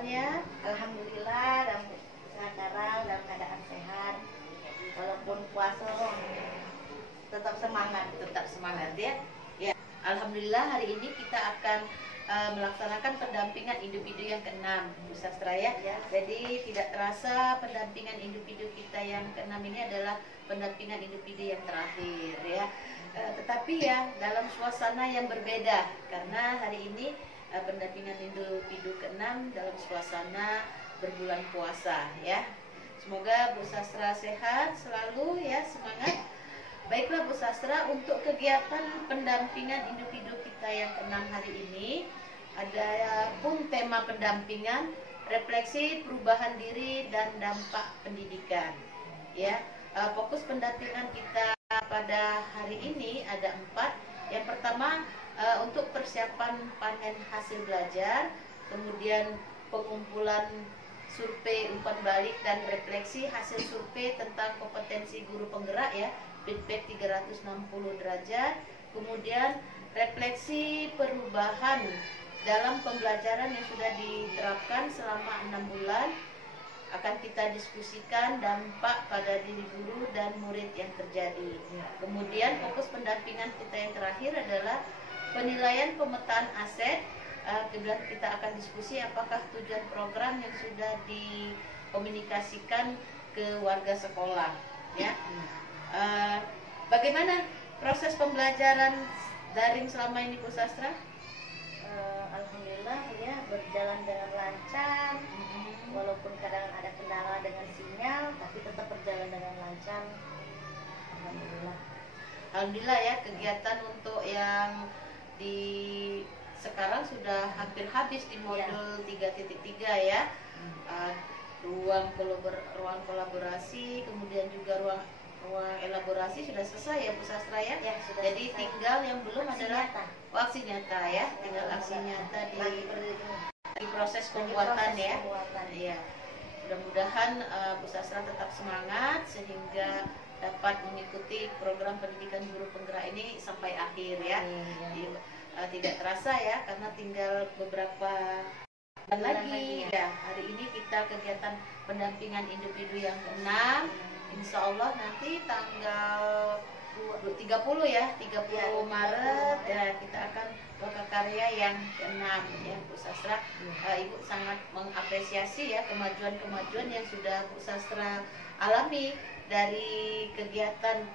kegiatannya? Alhamdulillah sekarang dalam keadaan sehat. Walaupun puasa tetap semangat. Tetap semangat ya. Ya, alhamdulillah hari ini kita akan melaksanakan pendampingan individu yang ke-6, Bu Sastra ya. Jadi tidak terasa pendampingan individu kita yang ke-6 ini adalah pendampingan individu yang terakhir ya. Tetapi ya dalam suasana yang berbeda, karena hari ini pendampingan individu ke-6 dalam suasana berbulan puasa ya. Semoga Bu Sastra sehat selalu ya, semangat. Baiklah Bu Sastra, untuk kegiatan pendampingan individu kita yang ke-6 hari ini ada pun tema pendampingan refleksi perubahan diri dan dampak pendidikan ya. Fokus pendampingan kita pada hari ini ada 4. Yang pertama untuk persiapan panen hasil belajar, kemudian pengumpulan survei umpan balik dan refleksi hasil survei tentang kompetensi guru penggerak ya, feedback 360 derajat, kemudian refleksi perubahan dalam pembelajaran yang sudah diterapkan selama 6 bulan. Akan kita diskusikan dampak pada diri guru dan murid yang terjadi. Kemudian fokus pendampingan kita yang terakhir adalah penilaian pemetaan aset. Kemudian kita akan diskusi apakah tujuan program yang sudah dikomunikasikan ke warga sekolah ya. Bagaimana proses pembelajaran daring selama ini Bu Sastra? Alhamdulillah ya, berjalan dengan lancar. Walaupun kadang ada kendala dengan sinyal, tapi tetap berjalan dengan lancar. Alhamdulillah. Alhamdulillah ya, kegiatan untuk yang di sekarang sudah hampir habis di modul 3.3 ya. Ruang kolaborasi, kemudian juga ruang elaborasi sudah selesai ya Bu Sastra ya. Sudah. Jadi selesai. tinggal yang belum aksi adalah nyata. aksi nyata ya. Tinggal aksi nyata di proses pembuatan proses ya. pembuatan. Iya. Mudah-mudahan Bu Sastra tetap semangat sehingga dapat mengikuti program pendidikan guru penggerak ini sampai akhir ya. Tidak terasa ya, karena tinggal beberapa bulan lagi ya. Hari ini kita kegiatan pendampingan individu yang ke-6. Insya Allah nanti tanggal 30 ya, 30 Maret ya, kita akan lokakarya yang ke-6 ya Bu Sastra. Ibu sangat mengapresiasi ya kemajuan-kemajuan yang sudah Bu Sastra alami dari kegiatan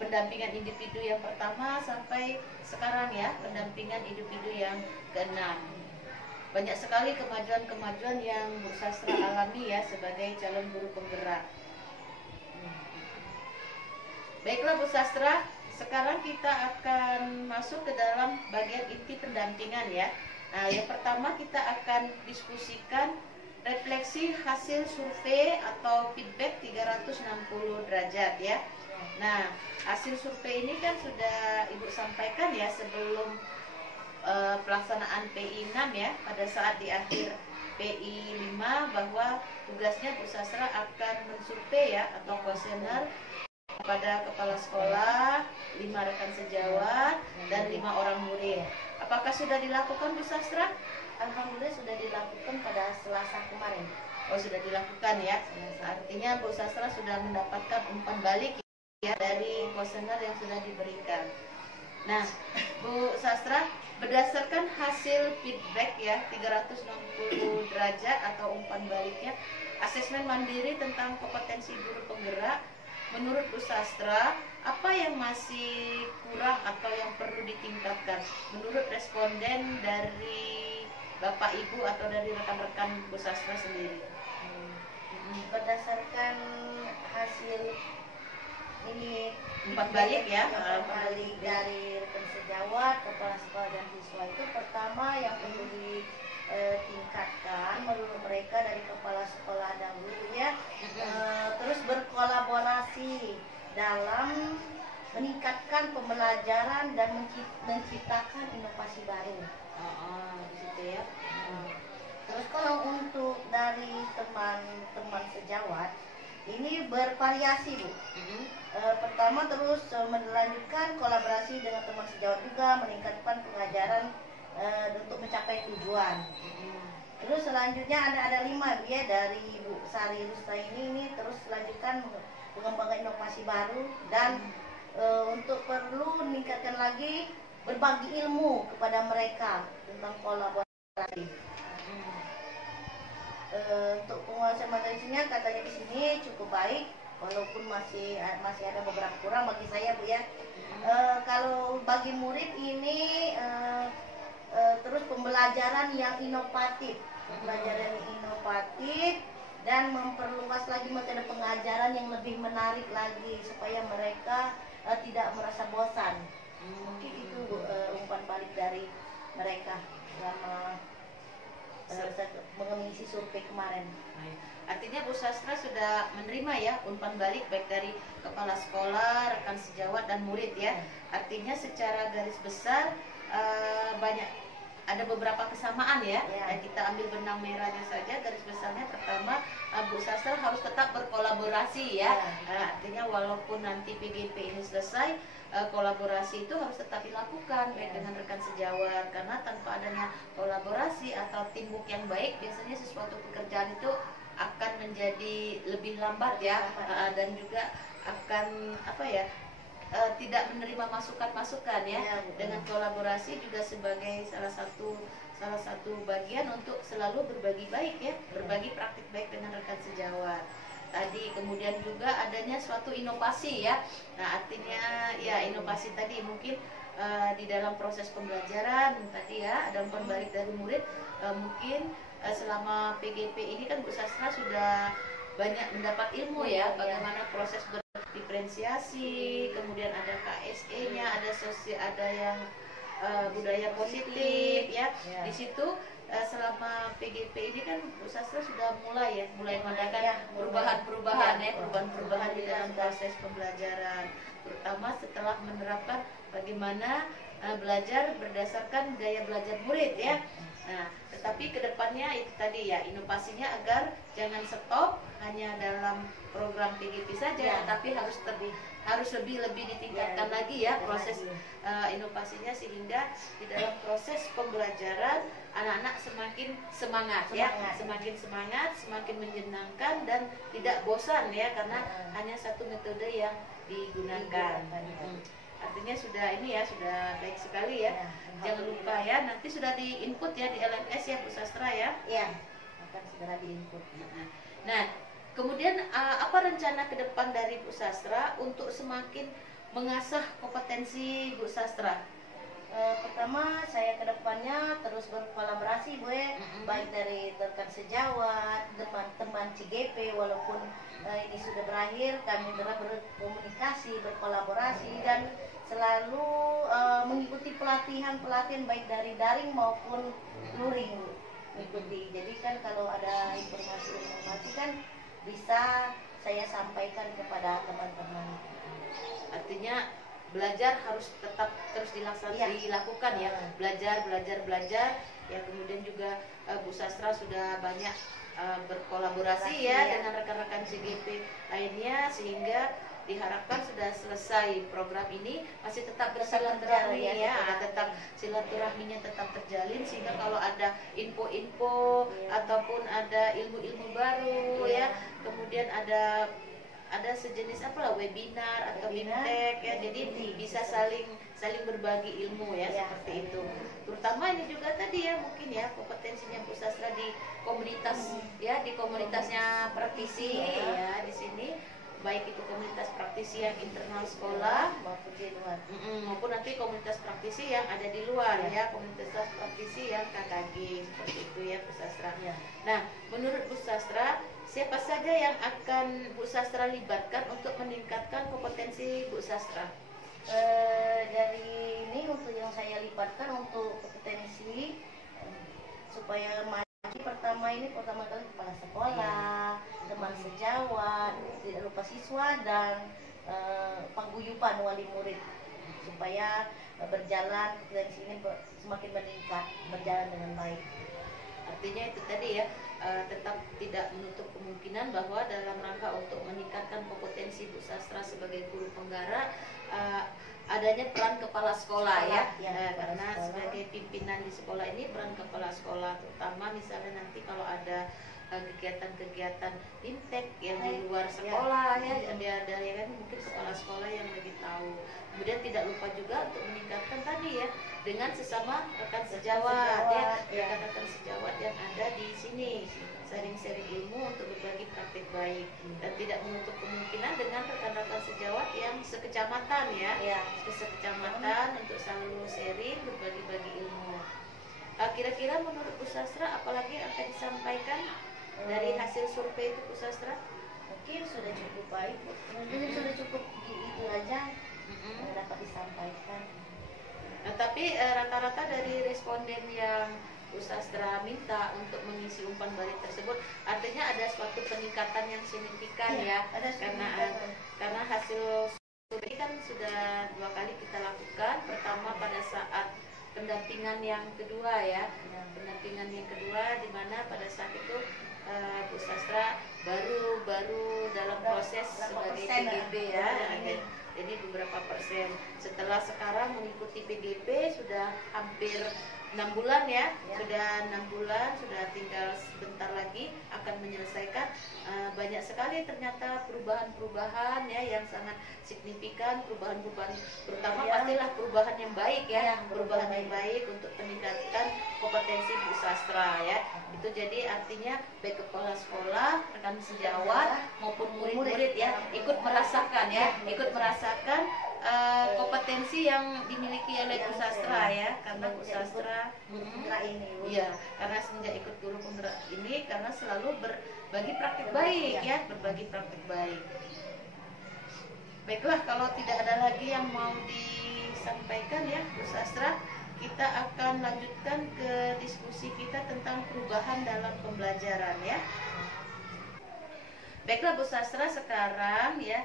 pendampingan individu yang pertama sampai sekarang ya, pendampingan individu yang ke-6. Banyak sekali kemajuan-kemajuan yang Bu Sastra alami ya sebagai calon guru penggerak. Baiklah Bu Sastra, sekarang kita akan masuk ke dalam bagian inti pendampingan ya. Nah, yang pertama kita akan diskusikan refleksi hasil survei atau feedback 360 derajat ya. Nah, hasil survei ini kan sudah Ibu sampaikan ya sebelum pelaksanaan PI 6 ya, pada saat di akhir PI 5 bahwa tugasnya Bu Sastra akan mensurvei ya atau kuesioner kepada kepala sekolah, 5 rekan sejawat, dan 5 orang murid. Apakah sudah dilakukan Bu Sastra? Alhamdulillah sudah dilakukan pada Selasa kemarin. Oh, sudah dilakukan ya. Artinya Bu Sastra sudah mendapatkan umpan balik ya dari kuesioner yang sudah diberikan. Nah, Bu Sastra, berdasarkan hasil feedback ya 360 derajat atau umpan baliknya, asesmen mandiri tentang kompetensi guru penggerak, menurut Bu Sastra, apa yang masih kurang atau yang perlu ditingkatkan menurut responden dari Bapak Ibu atau dari rekan-rekan Bu Sastra sendiri? Berdasarkan hasil ini umpan balik ya, umpan balik dari rekan sejawat, kepala sekolah dan siswa, itu pertama yang perlu ditingkatkan menurut mereka dari kepala sekolah dahulu ya, terus berkolaborasi dalam meningkatkan pembelajaran dan menciptakan inovasi baru. Di situ ya. Terus kalau untuk dari teman-teman sejawat ini bervariasi Bu. Pertama terus melanjutkan kolaborasi dengan teman sejawat juga, meningkatkan pengajaran untuk mencapai tujuan. Terus terus selanjutnya ada 5 ya dari Bu Sari Rusna ini terus lanjutkan pengembangan inovasi baru dan untuk perlu meningkatkan lagi berbagi ilmu kepada mereka tentang kolaborasi. Untuk penguasaan materinya katanya di sini cukup baik, walaupun masih ada beberapa kurang bagi saya Bu ya. Kalau bagi murid ini terus pembelajaran yang inovatif, dan memperluas lagi metode pengajaran yang lebih menarik lagi supaya mereka tidak merasa bosan. Mungkin itu umpan balik dari mereka selama mengisi survei kemarin. Artinya Bu Sastra sudah menerima ya umpan balik baik dari kepala sekolah, rekan sejawat dan murid ya. Artinya secara garis besar banyak ada beberapa kesamaan ya. Dan kita ambil benang merahnya saja, garis besarnya pertama Bu Sastra harus tetap berkolaborasi ya. Artinya walaupun nanti PGP ini selesai, kolaborasi itu harus tetap dilakukan baik dengan rekan sejawat, karena tanpa adanya kolaborasi atau teamwork yang baik biasanya sesuatu pekerjaan itu akan menjadi lebih lambat ya, dan juga akan tidak menerima masukan-masukan ya. Dengan kolaborasi juga sebagai salah satu bagian untuk selalu berbagi baik ya, berbagi praktik baik dengan rekan sejawat. Tadi kemudian juga adanya suatu inovasi ya. Nah, artinya ya inovasi tadi mungkin di dalam proses pembelajaran tadi ya, ada umpan balik dari murid. Mungkin selama PGP ini kan Bu Sastra sudah banyak mendapat ilmu ya, bagaimana proses berdiferensiasi, kemudian ada KSE-nya, ada yang budaya positif ya. Di situ selama PGP ini kan Bu Sastra sudah mulai mengadakan perubahan-perubahan di dalam proses pembelajaran, terutama setelah menerapkan bagaimana belajar berdasarkan gaya belajar murid ya. Nah, tetapi kedepannya itu tadi ya, inovasinya agar jangan stop hanya dalam program PGP saja, tapi harus lebih ditingkatkan lagi ya proses inovasinya, sehingga di dalam proses pembelajaran anak-anak semakin semangat ya, semakin semangat, semakin menyenangkan dan tidak bosan ya, karena hanya satu metode yang digunakan. Artinya sudah baik sekali ya. Jangan lupa ya, nanti sudah di-input ya di LMS ya Bu Sastra ya. Iya, akan segera di-input. Nah, kemudian apa rencana ke depan dari Bu Sastra untuk semakin mengasah kompetensi Bu Sastra? Pertama, saya kedepannya terus berkolaborasi Bu, baik dari rekan sejawat, teman-teman CGP, walaupun ini sudah berakhir, kami terus berkomunikasi, berkolaborasi, dan selalu mengikuti pelatihan baik dari daring maupun luring mengikuti. Jadi kan kalau ada informasi kan bisa saya sampaikan kepada teman-teman. Artinya belajar harus tetap terus dilakukan ya, belajar ya. Kemudian juga Bu Sastra sudah banyak berkolaborasi ya dengan rekan-rekan CGP lainnya, sehingga diharapkan sudah selesai program ini masih tetap bersilaturahmi ya, tetap silaturahminya tetap terjalin, sehingga kalau ada info-info ataupun ada ilmu-ilmu baru ya, kemudian ada sejenis webinar atau bimtek ya, jadi bisa saling berbagi ilmu ya, seperti itu. Terutama ini juga tadi ya, mungkin ya kompetensinya Bu Sastra di komunitas ya, di komunitasnya praktisi ya di sini, baik itu komunitas praktisi yang internal sekolah maupun di luar, maupun nanti komunitas praktisi yang ada di luar ya, komunitas praktisi yang KKG, seperti itu ya Bu Sastra. Nah, menurut Bu Sastra, siapa saja yang akan Bu Sastra libatkan untuk meningkatkan kompetensi Bu Sastra? Dari ini untuk yang saya libatkan untuk kompetensi supaya maju, pertama kali kepala sekolah, teman sejawat, tidak lupa siswa, dan paguyuban wali murid, supaya berjalan dari sini semakin meningkat, berjalan dengan baik. Artinya itu tadi ya, tetap tidak menutup kemungkinan bahwa dalam rangka untuk meningkatkan kompetensi Bu Sastra sebagai guru penggarap, adanya peran kepala sekolah ya, kepala karena sekolah. sebagai pimpinan di sekolah ini peran kepala sekolah, terutama misalnya nanti kalau ada kegiatan-kegiatan intek yang di luar sekolah ya, ada ya kan, mungkin sekolah-sekolah yang lebih tahu. Kemudian tidak lupa juga untuk meningkatkan tadi ya dengan sesama rekan sejawat ya, rekan-rekan sejawat yang ada di sini, sharing-sharing ilmu untuk berbagi praktik baik, dan tidak menutup kemungkinan dengan rekan-rekan sejawat yang sekecamatan ya, sekecamatan untuk selalu sharing, berbagi-bagi ilmu. Kira-kira menurut Bu Sastra apalagi yang akan disampaikan dari hasil survei itu Bu Sastra? Mungkin sudah cukup baik, mungkin sudah cukup itu aja yang dapat disampaikan. Nah, tapi rata-rata dari responden yang Bu Sastra minta untuk mengisi umpan balik tersebut, artinya ada suatu peningkatan yang signifikan ya, karena hasil survei kan sudah 2 kali kita lakukan. Pertama pada saat pendampingan yang kedua ya, pendampingan yang kedua di mana pada saat itu Bu Sastra baru dalam proses sebagai PGP ya, jadi beberapa persen. Setelah sekarang mengikuti PGP sudah hampir 6 bulan ya, sudah 6 bulan, sudah tinggal sebentar lagi akan menyelesaikan. Banyak sekali ternyata perubahan-perubahan ya yang sangat signifikan, perubahan-perubahan terutama pastilah perubahan yang baik ya, perubahan yang baik untuk peningkatan kompetensi Bu Sastra ya. Itu jadi artinya baik kepala sekolah, rekan sejawat maupun murid-murid ya ikut merasakan kompetensi yang dimiliki oleh Bu Sastra ya, karena Bu Sastra karena semenjak ikut guru penggerak ini karena selalu berbagi praktik baik ya, berbagi praktik baik. Baiklah, kalau tidak ada lagi yang mau disampaikan ya Bu Sastra, kita akan lanjutkan ke diskusi kita tentang perubahan dalam pembelajaran ya. Baiklah Bu Sastra, sekarang ya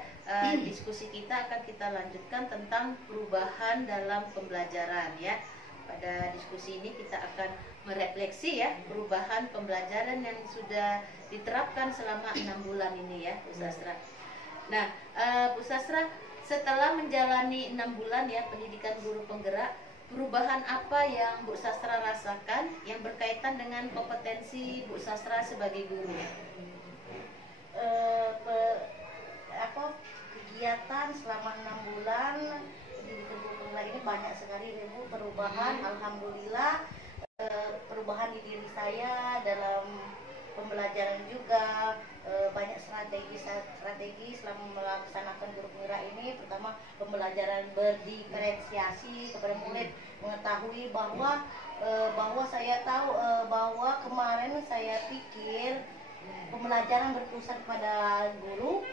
diskusi kita akan kita lanjutkan tentang perubahan dalam pembelajaran ya. Pada diskusi ini kita akan merefleksi ya perubahan pembelajaran yang sudah diterapkan selama 6 bulan ini ya Bu Sastra. Nah Bu Sastra, setelah menjalani 6 bulan ya pendidikan guru penggerak, perubahan apa yang Bu Sastra rasakan yang berkaitan dengan kompetensi Bu Sastra sebagai guru? Kegiatan selama 6 bulan di guru penggerak ini banyak sekali Ibu perubahan. Alhamdulillah, perubahan di diri saya dalam pembelajaran juga, banyak strategi selama melaksanakan guru penggerak ini. Pertama, pembelajaran berdiferensiasi kepada murid, mengetahui bahwa saya tahu bahwa kemarin saya pikir pembelajaran berpusat pada guru.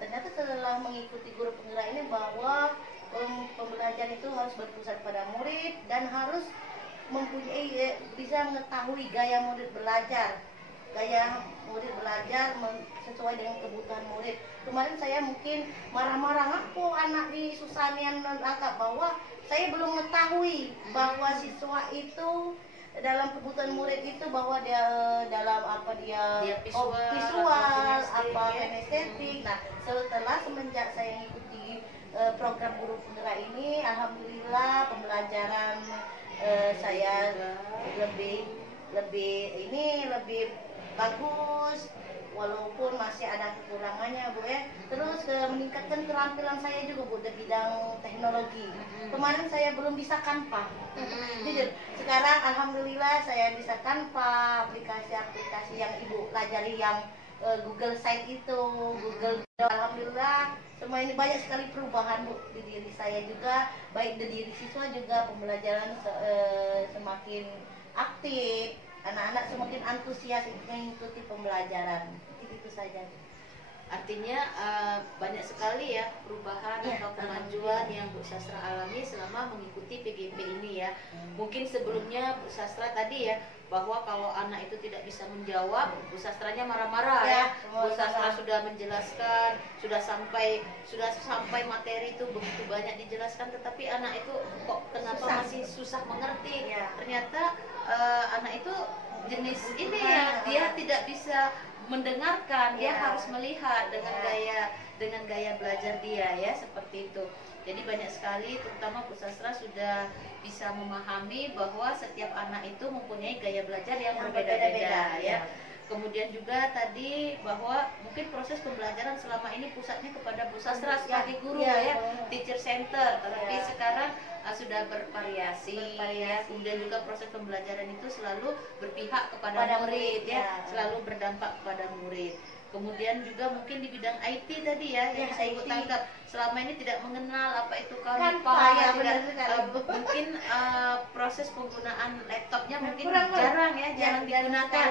Ternyata setelah mengikuti guru penggerak ini bahwa pembelajaran itu harus berpusat pada murid dan harus mempunyai bisa mengetahui gaya murid belajar sesuai dengan kebutuhan murid. Kemarin saya mungkin marah-marah, aku anak di Susanian menangkap bahwa saya belum mengetahui bahwa siswa itu dalam kebutuhan murid itu bahwa dia dalam dia visual apa kinestetik. Nah, semenjak saya mengikuti program guru penggerak ini, alhamdulillah pembelajaran saya lebih bagus, walaupun masih ada kekurangannya Bu ya. Terus meningkatkan keterampilan saya juga Bu di bidang teknologi. Kemarin saya belum bisa Canva. Jujur, sekarang alhamdulillah saya bisa Canva, aplikasi-aplikasi yang Ibu pelajari yang Google Site itu, Google. Alhamdulillah semua ini banyak sekali perubahan Bu di diri saya juga, baik di diri siswa juga pembelajaran semakin aktif. Anak-anak semakin antusias mengikuti pembelajaran. Itu saja. Artinya banyak sekali ya perubahan atau kemajuan yang Bu Sastra alami selama mengikuti PGP ini ya. Mungkin sebelumnya Bu Sastra tadi ya bahwa kalau anak itu tidak bisa menjawab, Bu Sastranya marah-marah ya. Bu Sastra sudah menjelaskan, sudah sampai materi itu begitu banyak dijelaskan, tetapi anak itu kok kenapa masih susah mengerti? Ternyata anak itu jenis ini ya, dia tidak bisa mendengarkan, dia harus melihat dengan gaya belajar dia ya, seperti itu. Jadi banyak sekali, terutama Bu Sastra sudah bisa memahami bahwa setiap anak itu mempunyai gaya belajar yang berbeda-beda ya. Kemudian juga tadi bahwa mungkin proses pembelajaran selama ini pusatnya kepada Bu Sastra sebagai guru ya, teacher center, tapi sekarang sudah bervariasi ya. Kemudian juga proses pembelajaran itu selalu berpihak kepada murid ya, selalu berdampak kepada murid. Kemudian juga mungkin di bidang IT tadi ya, yang bisa Ibu tangkap selama ini tidak mengenal apa itu Canva ya, mungkin proses penggunaan laptopnya mungkin jarang ya, jarang digunakan,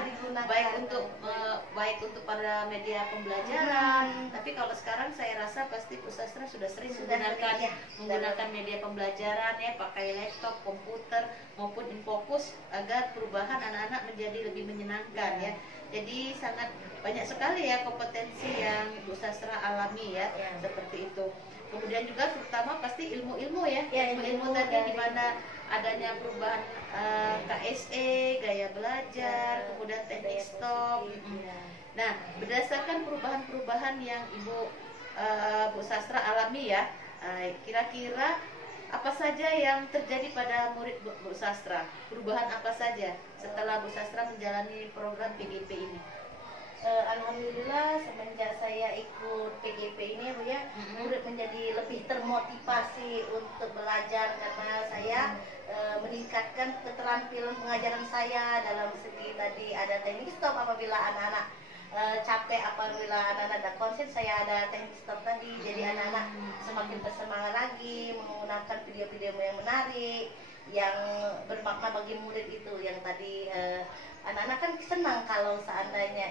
baik untuk para media pembelajaran. Tapi kalau sekarang saya rasa pasti Bu Sastra sudah sering menggunakan media pembelajaran ya, pakai laptop, komputer maupun infocus agar perubahan anak-anak menjadi lebih menyenangkan ya. Jadi sangat banyak sekali ya kompetensi yang Bu Sastra alami ya, seperti itu. Kemudian juga terutama pasti ilmu-ilmu ya, ilmu-ilmu tadi di mana adanya perubahan KSE, gaya belajar, kemudian teknik stop. Nah, berdasarkan perubahan-perubahan yang Bu Sastra alami ya, kira-kira apa saja yang terjadi pada murid Bu Sastra? Perubahan apa saja setelah Bu Sastra menjalani program PGP ini? Alhamdulillah semenjak saya ikut PGP ini Bu ya, murid menjadi lebih termotivasi untuk belajar karena saya meningkatkan keterampilan pengajaran saya dalam segi tadi ada teknik stop apabila anak-anak capek, apabila anak-anak ada konsen saya ada teknik stop tadi, jadi anak-anak semakin bersemangat lagi menggunakan video-video yang menarik yang bermakna bagi murid itu yang tadi anak-anak kan senang kalau seandainya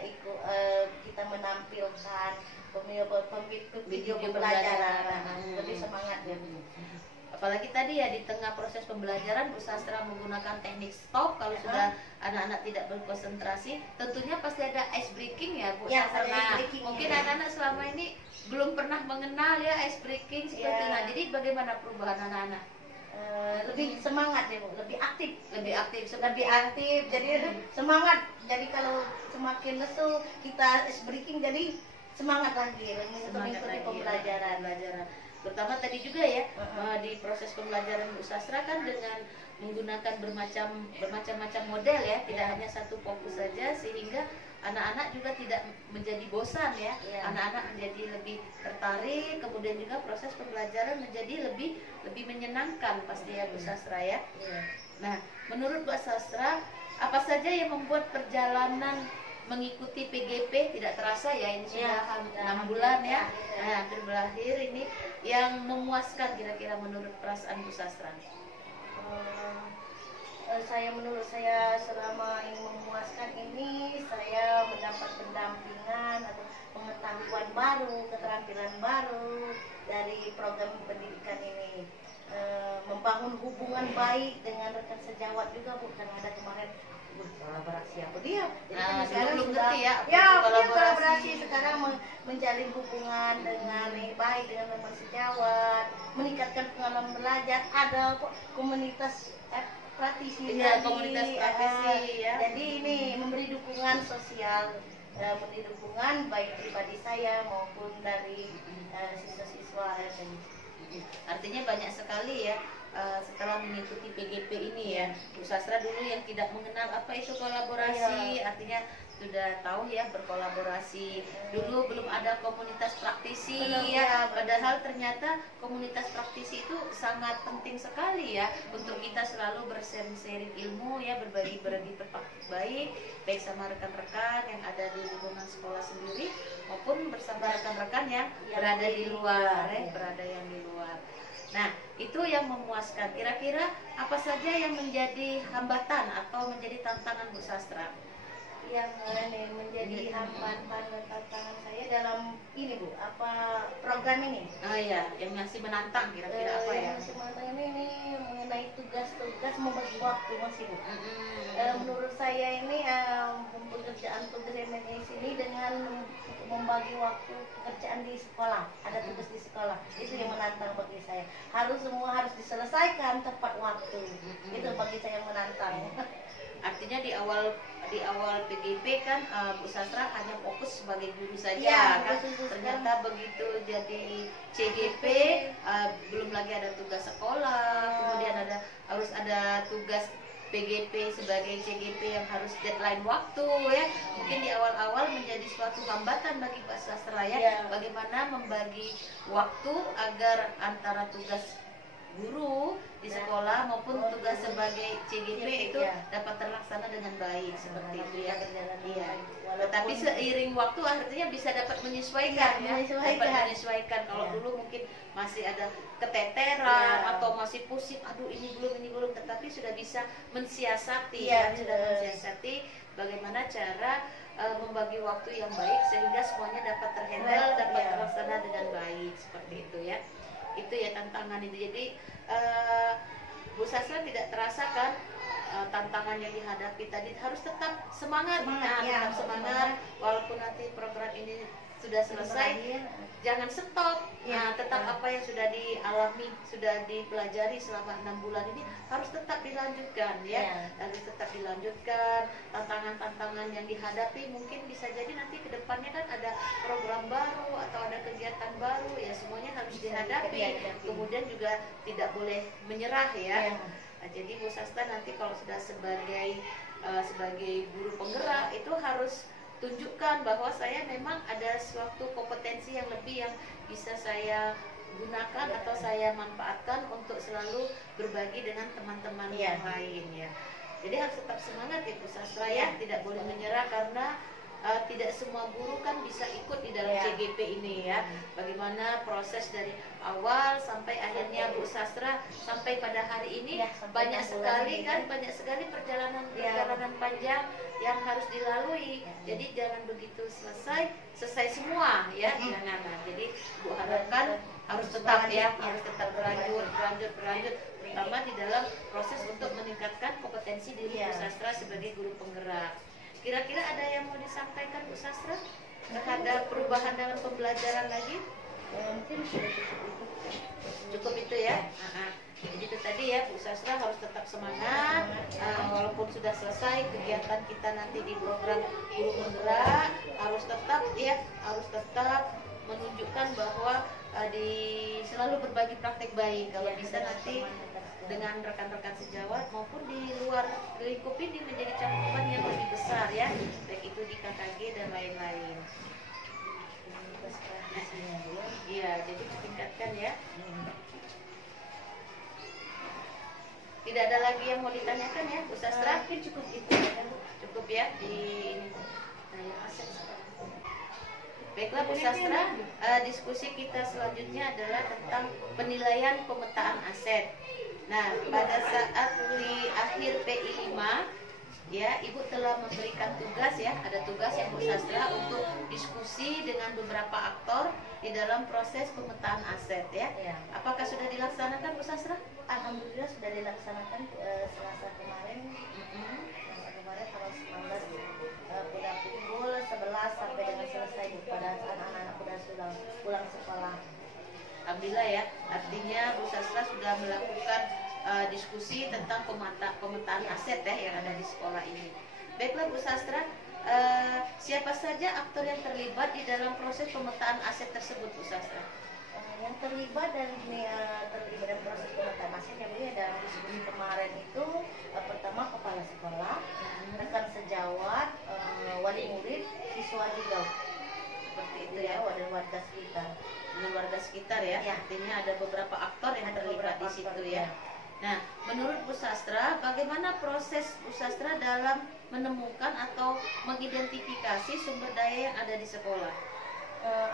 kita menampilkan video pembelajaran lebih semangat ya. Apalagi tadi ya di tengah proses pembelajaran Bu Sastra menggunakan teknik stop kalau sudah anak-anak tidak berkonsentrasi, tentunya pasti ada ice breaking ya Bu Sastra. Nah, mungkin anak-anak selama ini belum pernah mengenal ya ice breaking seperti itu. Nah, jadi bagaimana perubahan anak-anak? Lebih semangat ya Bu, lebih aktif, jadi semangat. Jadi kalau semakin lesu kita ice breaking jadi semangat lagi untuk mengikuti pembelajaran. Terutama tadi juga ya di proses pembelajaran Bu Sastra kan dengan menggunakan bermacam-macam model ya, tidak hanya satu fokus saja sehingga anak-anak juga tidak menjadi bosan ya, anak-anak menjadi lebih tertarik, kemudian juga proses pembelajaran menjadi lebih menyenangkan pasti ya Bu Sastra ya. Nah, menurut Bu Sastra apa saja yang membuat perjalanan mengikuti PGP tidak terasa ya, ini sudah 6 bulan ya, hampir berakhir ini, yang memuaskan kira-kira menurut perasaan Bu Sastra? Menurut saya selama ini memuaskan ini saya mendapat pendampingan atau pengetahuan baru, keterampilan baru dari program pendidikan ini. Membangun hubungan baik dengan rekan sejawat juga Bu, karena ada kemarin kolaborasi apa dia. Jadi sekarang belum sudah ngerti ya, kolaborasi sekarang menjalin hubungan dengan baik dengan teman sejawat, meningkatkan pengalaman belajar, ada komunitas praktisi ya, komunitas praktisi ya. Jadi ini memberi dukungan sosial, memberi dukungan baik pribadi saya maupun dari siswa-siswa. Artinya banyak sekali ya setelah mengikuti PGP ini ya, Bu Sastra dulu yang tidak mengenal apa itu kolaborasi, artinya sudah tahu ya berkolaborasi. Dulu belum ada komunitas praktisi ya, padahal ternyata komunitas praktisi itu sangat penting sekali ya untuk kita selalu bersharing ilmu ya, berbagi praktik baik sama rekan-rekan yang ada di lingkungan sekolah sendiri maupun bersama rekan-rekan yang berada di luar di luar. Nah, itu yang memuaskan. Kira-kira apa saja yang menjadi hambatan atau menjadi tantangan Bu Sastra? Yang menjadi hambatan dan tantangan saya dalam ini Bu, apa program ini? Ya, yang masih menantang kira-kira apa ya? Yang masih menantang ini mengenai tugas-tugas membagi waktu masih Bu. Menurut saya ini pekerjaan tugas MNS ini dengan membagi waktu pekerjaan di sekolah, ada tugas di sekolah, itu yang menantang bagi saya. Semua harus diselesaikan tepat waktu, itu bagi saya yang menantang. Artinya di awal di awal PGP kan Bu Sastra hanya fokus sebagai guru saja Ya, kan. betul. Ternyata begitu jadi CGP belum lagi ada tugas sekolah, kemudian harus ada tugas PGP sebagai CGP yang harus deadline waktu ya. Mungkin di awal-awal menjadi suatu hambatan bagi Pak Sastra ya. Bagaimana membagi waktu agar antara tugas guru di sekolah maupun tugas sebagai CGP itu dapat terlaksana dengan baik seperti itu ya. Iya. Tetapi seiring waktu artinya bisa dapat menyesuaikan ya. Dapat menyesuaikan. Kalau dulu mungkin masih ada keteteran atau masih pusing, aduh ini belum, tetapi sudah bisa mensiasati ya, sudah mensiasati bagaimana cara membagi waktu yang baik sehingga semuanya dapat terhandle, dapat terlaksana dengan baik seperti itu ya. Itu ya tantangan itu. Jadi Bu Sastra tidak terasa kan tantangan yang dihadapi tadi, harus tetap semangat, tetap semangat walaupun nanti program ini sudah selesai, jangan stop. Tetap apa yang sudah dialami, sudah dipelajari selama 6 bulan ini harus tetap dilanjutkan ya. Harus tetap dilanjutkan. Tantangan-tantangan yang dihadapi mungkin bisa jadi nanti ke depannya kan ada program baru atau ada kegiatan baru ya, semuanya harus dihadapi. Kemudian juga tidak boleh menyerah ya. Jadi Bu Sastra nanti kalau sudah sebagai guru penggerak itu harus tunjukkan bahwa saya memang ada suatu kompetensi yang lebih yang bisa saya gunakan atau saya manfaatkan untuk selalu berbagi dengan teman-teman yang lain ya. Jadi harus tetap semangat ya Bu Sastra ya, tidak boleh menyerah karena tidak semua guru kan bisa ikut di dalam CGP ini ya. Bagaimana proses dari awal sampai akhirnya Bu Sastra sampai pada hari ini banyak sekali perjalanan panjang yang harus dilalui. Jadi jangan begitu selesai semua ya, jangan. Jadi Bu harapkan harus tetap ya, harus tetap berlanjut, terutama di dalam proses untuk meningkatkan kompetensi diri Bu Sastra sebagai guru penggerak. Kira-kira ada yang mau disampaikan Bu Sastra terhadap perubahan dalam pembelajaran lagi? Mungkin sudah cukup itu ya. Jadi itu tadi ya, Bu Sastra harus tetap semangat walaupun sudah selesai kegiatan kita nanti di program guru penggerak, harus tetap menunjukkan bahwa selalu berbagi praktek baik. Kalau bisa nanti dengan rekan-rekan sejawat maupun di luar lingkup ini menjadi cakupan yang lebih besar ya, baik itu di KKG dan lain-lain. Iya, jadi ditingkatkan ya. Tidak ada lagi yang mau ditanyakan ya Bu Sastra? Mungkin cukup itu. Cukup ya di aset. Baiklah Bu Sastra, diskusi kita selanjutnya adalah tentang penilaian pemetaan aset. Nah, pada saat di akhir PI 5 ya, Ibu telah memberikan tugas ya, ada tugas yang Bu Sastra untuk diskusi dengan beberapa aktor di dalam proses pemetaan aset ya. Apakah sudah dilaksanakan Bu Sastra? Alhamdulillah sudah dilaksanakan Selasa kemarin. Tanggal 19 udah pukul 11 sampai dengan selesai pada anak-anak sudah pulang sekolah. Alhamdulillah ya, artinya Bu Sastra sudah melakukan diskusi tentang pemetaan aset ya yang ada di sekolah ini. Baiklah Bu Sastra, siapa saja aktor yang terlibat di dalam proses pemetaan aset tersebut Bu Sastra? Yang terlibat dalam proses pemetaan aset yang dalam diskusi kemarin itu pertama kepala sekolah, rekan sejawat, wali murid, siswa juga. Seperti itu ya, dan warga sekitar. Dengan warga sekitar ya, artinya ada beberapa aktor yang terlibat di situ ya. Nah, menurut Bu Sastra, bagaimana proses Bu Sastra dalam menemukan atau mengidentifikasi sumber daya yang ada di sekolah?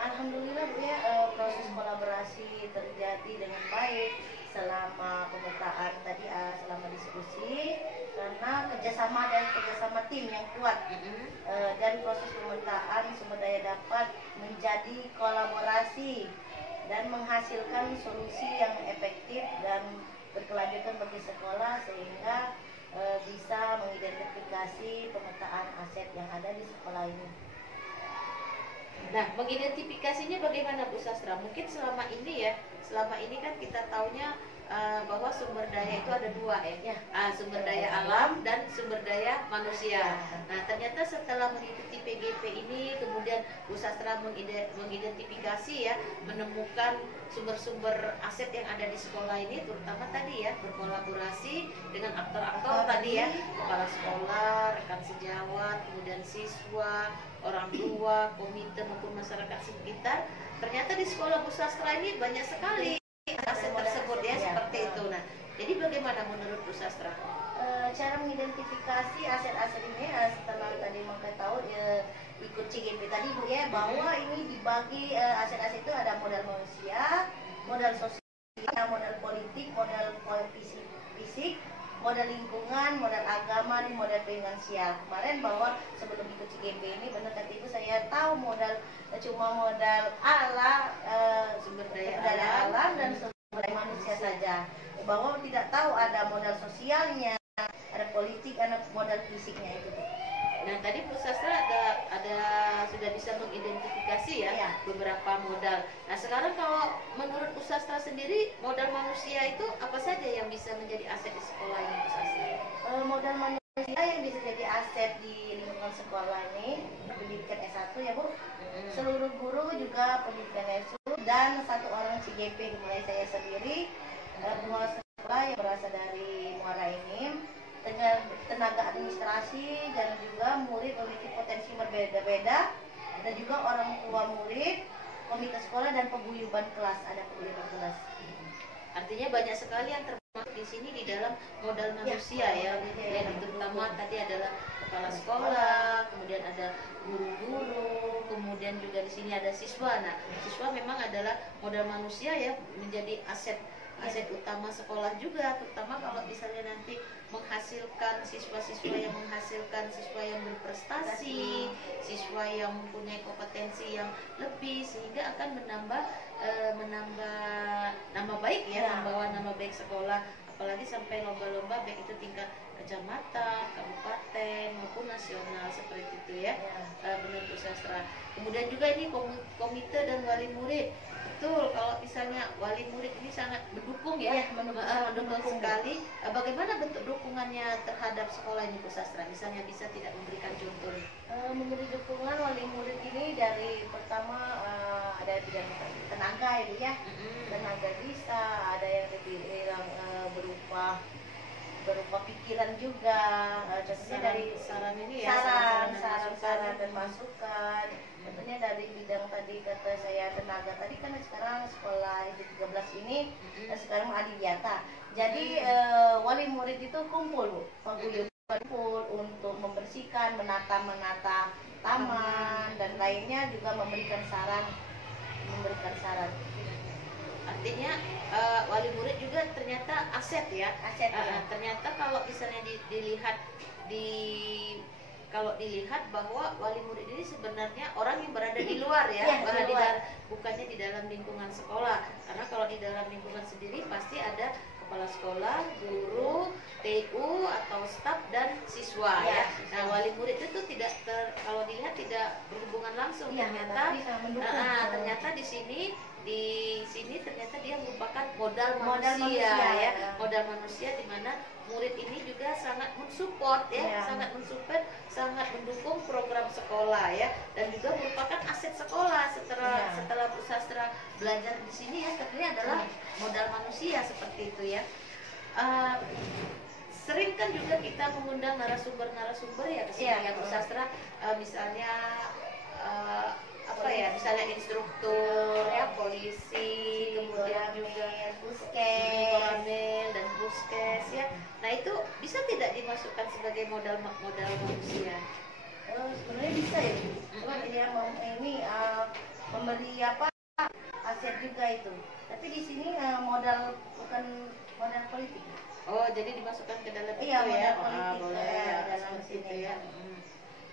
Alhamdulillah Bu ya, proses kolaborasi terjadi dengan baik selama pemetaan tadi, selama diskusi, karena kerjasama tim yang kuat, dan proses pemetaan sumber daya dapat menjadi kolaborasi dan menghasilkan solusi yang efektif dan berkelanjutan bagi sekolah sehingga bisa mengidentifikasi pemetaan aset yang ada di sekolah ini. Nah, mengidentifikasinya bagaimana Bu Sastra? Mungkin selama ini kan kita taunya bahwa sumber daya itu ada dua ya, Ya. Sumber daya alam dan sumber daya manusia. Nah ternyata setelah mengikuti PGP ini, kemudian Bu Sastra mengidentifikasi ya, menemukan sumber-sumber aset yang ada di sekolah ini, terutama tadi ya berkolaborasi dengan aktor-aktor tadi ya, kepala sekolah, rekan sejawat, kemudian siswa, orang tua, komite maupun masyarakat sekitar. Ternyata di sekolah Bu Sastra ini banyak sekali aset tersebut ya, seperti itu. Nah, jadi bagaimana menurut Bu Sastra? Cara mengidentifikasi aset-aset ini setelah tadi mengetahui ikut CGP tadi Bu ya, bahwa ini dibagi aset-aset itu ada modal manusia, modal sosial, modal politik, modal fisik, modal lingkungan, modal agama, dan modal finansial. Kemarin bahwa sebelum ikut CGP ini benar kata Ibu, saya tahu modal cuma modal Sumber daya alam dan sumber daya manusia saja, bahwa tidak tahu ada modal sosialnya, ada politik, ada modal fisiknya itu. Nah tadi Bu Sastra ada sudah bisa mengidentifikasi ya, beberapa modal. Nah sekarang kalau menurut Bu Sastra sendiri, modal manusia itu apa saja yang bisa menjadi aset di sekolah ini Bu Sastra? Modal manusia yang bisa jadi aset di lingkungan sekolah ini pendidikan S1 ya Bu. Seluruh guru juga pendidikan S1 dan satu orang CGP mulai saya sendiri, pengelola sekolah yang berasal dari Muara Enim, dengan tenaga administrasi dan juga murid memiliki potensi berbeda-beda, dan juga orang tua murid, komite sekolah dan paguyuban kelas, ada paguyuban kelas. Artinya banyak sekali yang termasuk di sini di dalam modal manusia ya, terutama tadi adalah kepala sekolah, kemudian ada guru-guru, kemudian juga di sini ada siswa. Nah, siswa memang adalah modal manusia ya, menjadi aset utama sekolah juga, terutama kalau misalnya nanti menghasilkan siswa-siswa yang menghasilkan siswa yang berprestasi, siswa yang mempunyai kompetensi yang lebih, sehingga akan menambah nama baik ya, membawa nama baik sekolah, apalagi sampai lomba-lomba baik itu tingkat kecamatan, kabupaten maupun nasional seperti itu ya. Menurut Bu Sastra. Kemudian juga ini komite dan wali murid. Betul, kalau misalnya wali murid ini sangat mendukung ya, mendukung sekali. Bagaimana bentuk dukungannya terhadap sekolah ini Bu Sastra? Misalnya bisa tidak memberikan contoh? Memberi dukungan wali murid ini dari pertama ada bidang tenaga itu ya, tenaga bisa, ada yang dibilang berupa pikiran juga, contohnya dari saran ini ya, saran dan masukan. Tentunya dari bidang tadi kata saya tenaga tadi kan sekarang sekolah itu 13 ini sekarang adiwiyata. Jadi wali murid itu kumpul Bu, kumpul untuk membersihkan, menata taman dan lainnya, juga memberikan saran. Artinya wali murid juga ternyata aset ya. Ternyata kalau misalnya dilihat bahwa wali murid ini sebenarnya orang yang berada di luar ya, bukannya di dalam lingkungan sekolah. Karena kalau di dalam lingkungan sendiri pasti ada kepala sekolah, guru, TU atau staf dan siswa ya. Nah wali murid itu kalau dilihat tidak berhubungan langsung, ternyata di sini ternyata dia merupakan modal manusia ya, modal manusia, di mana murid ini juga sangat mensupport ya, sangat mendukung program sekolah ya, dan juga merupakan aset sekolah. Setelah Bu Sastra belajar di sini ya, tentunya adalah modal manusia seperti itu ya. Sering kan juga kita mengundang narasumber ya ke sini ya Bu Sastra, misalnya misalnya instruktur ya, polisi, kemudian juga puskes dan puskes ya. Nah itu bisa tidak dimasukkan sebagai modal manusia? Sebenarnya bisa ya, cuman dia memberi aset juga itu. Tapi di sini modal bukan modal politik. Oh, jadi dimasukkan ke dalam itu ya? Modal politik, boleh dalam situ ya.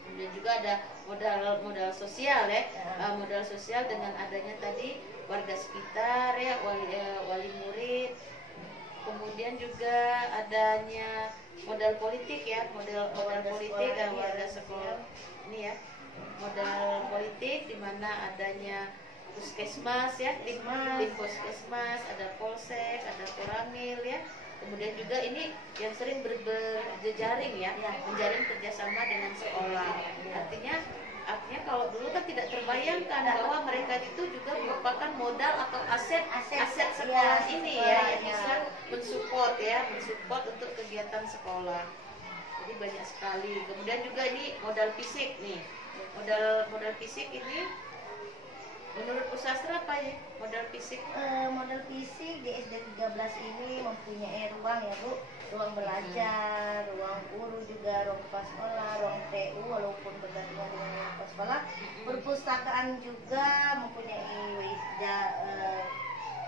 Kemudian juga ada modal sosial ya, modal sosial dengan adanya tadi warga sekitar ya, wali murid. Kemudian juga adanya modal politik ya, modal politik dan warga sekolah ini ya, modal politik, di mana adanya Bu puskesmas ya, puskesmas, ada polsek, ada koramil ya. Kemudian juga ini yang sering berjejaring ya, menjalin kerjasama dengan sekolah. Artinya kalau dulu kan tidak terbayangkan bahwa mereka itu juga merupakan modal atau aset sekolah ini ya, yang bisa mensupport untuk kegiatan sekolah. Jadi banyak sekali. Kemudian juga ini modal fisik nih, modal fisik ini. Menurut Bu Sastra apa ya modal fisik? Modal fisik di SD 13 ini mempunyai ruang ya Bu, ruang belajar, ruang guru juga, ruang kepala sekolah, ruang TU walaupun bergantungan dengan ruang kepala sekolah. Perpustakaan juga mempunyai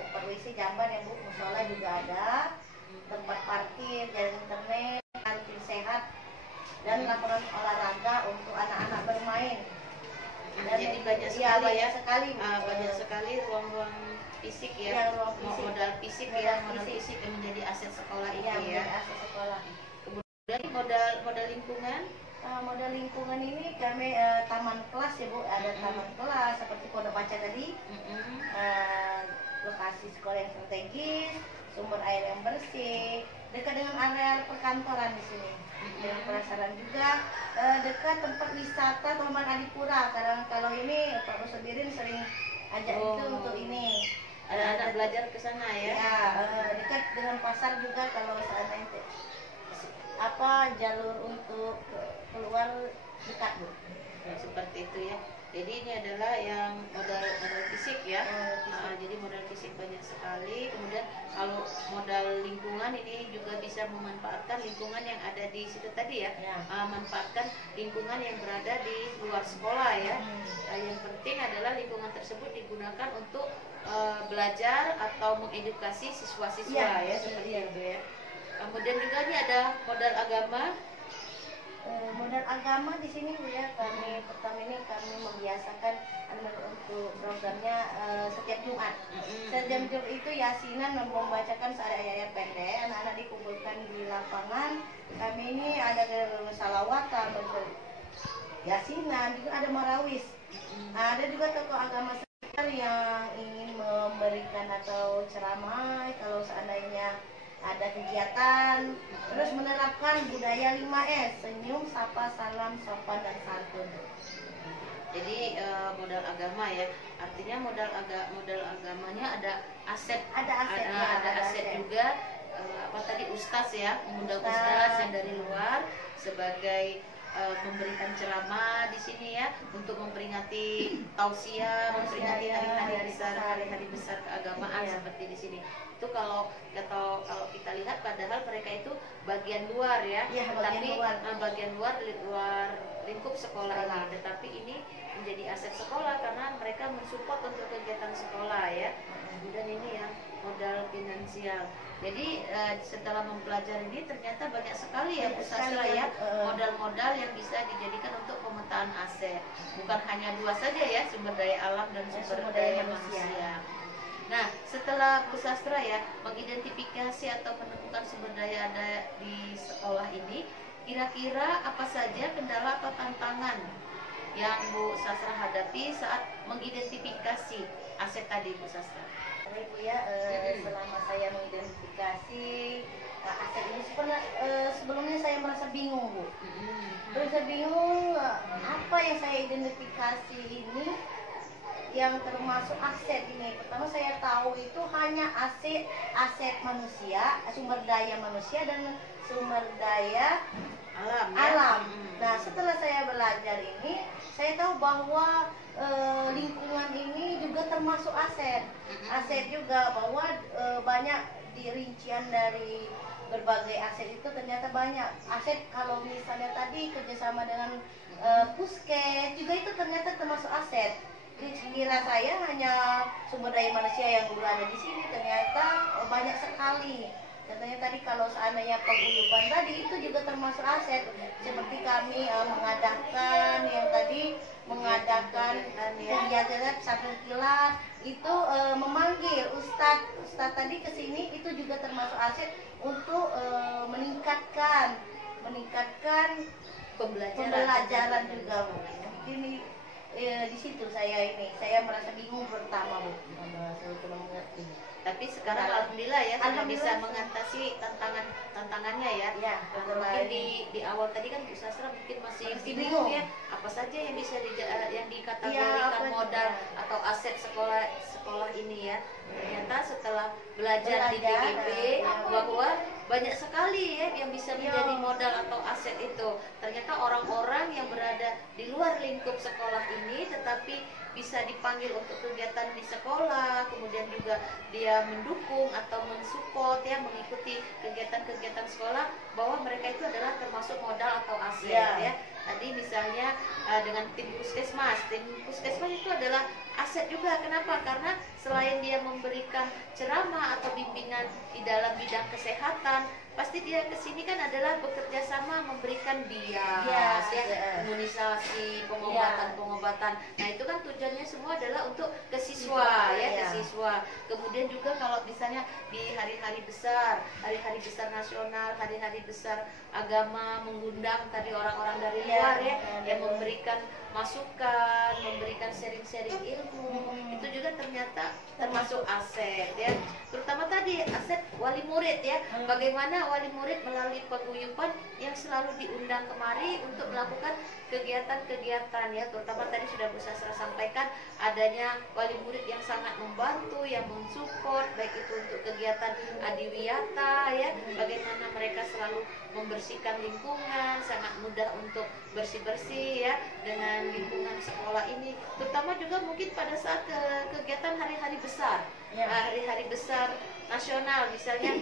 tempat WC jamban ya Bu, musola juga ada, tempat parkir, jalan internet, kantin sehat, dan lapangan olahraga untuk anak-anak bermain. Dan jadi banyak sekali banyak sekali ruang-ruang fisik ya, modal fisik yang menjadi aset sekolah ini ya. Aset sekolah. Kemudian modal lingkungan. Modal lingkungan ini kami taman kelas ya Bu, ada taman kelas seperti Pondok Baca tadi, lokasi sekolah yang strategis, sumber air yang bersih, dekat dengan area perkantoran di sini. Dengan penasaran juga dekat tempat wisata Taman Adipura. Karena kalau ini Pak Musudirin sering ajak itu untuk ini. Anak-anak belajar ke sana ya. Ya, dekat dengan pasar juga kalau seandainya jalur untuk keluar dekat Bu. Ya, seperti itu ya. Jadi ini adalah yang modal fisik ya. Jadi modal fisik banyak sekali. Kemudian kalau modal lingkungan ini juga bisa memanfaatkan lingkungan yang ada di situ tadi ya. Manfaatkan lingkungan yang berada di luar sekolah ya. Yang penting adalah lingkungan tersebut digunakan untuk belajar atau mengedukasi siswa-siswa ya seperti itu ya. Kemudian juga ini ada modal agama. Modal agama di sini Bu ya, pertama ini kami membiasakan untuk programnya setiap Jumat. Setiap Jumat itu yasinan membacakan ayat-ayat pendek, anak-anak dikumpulkan di lapangan. Kami ini ada salawatan, yasinan, juga ada marawis. Ada juga tokoh agama sekitar yang ingin memberikan atau ceramah kalau seandainya ada kegiatan, terus menerapkan budaya 5S, senyum, sapa, salam, sopan, dan santun. Jadi modal agama ya, artinya modal agamanya ada aset juga. Tadi ustaz ya, mengundang ustaz yang dari luar sebagai memberikan ceramah di sini ya, untuk memperingati tausiah, memperingati hari-hari besar keagamaan seperti di sini. Itu kalau kita lihat padahal mereka itu bagian luar ya, tetapi bagian luar lingkup sekolah ini, tetapi ini menjadi aset sekolah karena mereka mensupport untuk kegiatan sekolah ya. Dan ini yang modal finansial. Jadi setelah mempelajari ini ternyata banyak sekali ya Bu Sastra ya, modal-modal yang bisa dijadikan untuk pemetaan aset. Bukan hanya dua saja ya, sumber daya alam dan sumber daya manusia. Nah, setelah Bu Sastra ya mengidentifikasi atau menemukan sumber daya ada di sekolah ini, kira-kira apa saja kendala atau tantangan yang Bu Sastra hadapi saat mengidentifikasi aset tadi Bu Sastra? Ibu ya, selama saya mengidentifikasi aset ini sebelumnya saya merasa bingung Bu. Merasa bingung apa yang saya identifikasi ini yang termasuk aset ini. Pertama saya tahu itu hanya aset manusia, sumber daya manusia dan sumber daya alam. Nah, setelah saya belajar ini, saya tahu bahwa lingkungan ini juga termasuk aset. Aset juga bahwa banyak di rincian dari berbagai aset itu ternyata banyak. Aset kalau misalnya tadi kerjasama dengan puskes juga itu ternyata termasuk aset. Kira saya hanya sumber daya manusia yang dulu ada di sini ternyata banyak sekali. Contohnya tadi kalau seandainya paguyuban tadi itu juga termasuk aset. Seperti kami mengadakan kegiatan satu kilat itu memanggil ustadz tadi ke sini itu juga termasuk aset untuk meningkatkan pembelajaran juga. Ini di situ saya merasa bingung pertama Bu, saya kurang mengerti. Tapi sekarang alhamdulillah ya sudah bisa mengatasi tantangannya ya. Ya, Mungkin di awal tadi kan Bu Sastra mungkin masih bingung ya, apa saja yang bisa yang dikategorikan modal atau aset sekolah ini ya. Ternyata setelah belajar di DGP bahwa banyak sekali ya yang bisa menjadi modal atau aset itu. Ternyata orang-orang yang berada di luar lingkup sekolah ini tetapi bisa dipanggil untuk kegiatan di sekolah, kemudian juga dia mendukung atau mensupport ya, mengikuti kegiatan-kegiatan sekolah, bahwa mereka itu adalah termasuk modal atau aset ya. Tadi misalnya dengan tim puskesmas itu adalah aset juga. Kenapa? Karena selain dia memberikan ceramah atau bimbingan di dalam bidang kesehatan, pasti dia kesini kan adalah bekerja sama memberikan bias ya, imunisasi, pengobatan. Nah itu kan tujuannya semua adalah untuk ke siswa ya, ke siswa. Kemudian juga kalau misalnya di hari-hari besar nasional, hari-hari besar agama, mengundang tadi orang-orang dari luar ya, yang memberikan masukan, memberikan sharing-sharing ilmu, itu juga ternyata termasuk aset ya. Terutama tadi aset wali murid ya, bagaimana wali murid melalui paguyuban yang selalu diundang kemari untuk melakukan kegiatan-kegiatan ya. Terutama tadi sudah Bu Sastra sampaikan adanya wali murid yang sangat membantu, yang mensupport, baik itu untuk kegiatan adiwiyata ya, bagaimana mereka selalu membersihkan lingkungan, sangat mudah untuk bersih-bersih ya dengan lingkungan sekolah ini. Terutama juga mungkin pada saat kegiatan hari-hari besar, hari-hari besar nasional, misalnya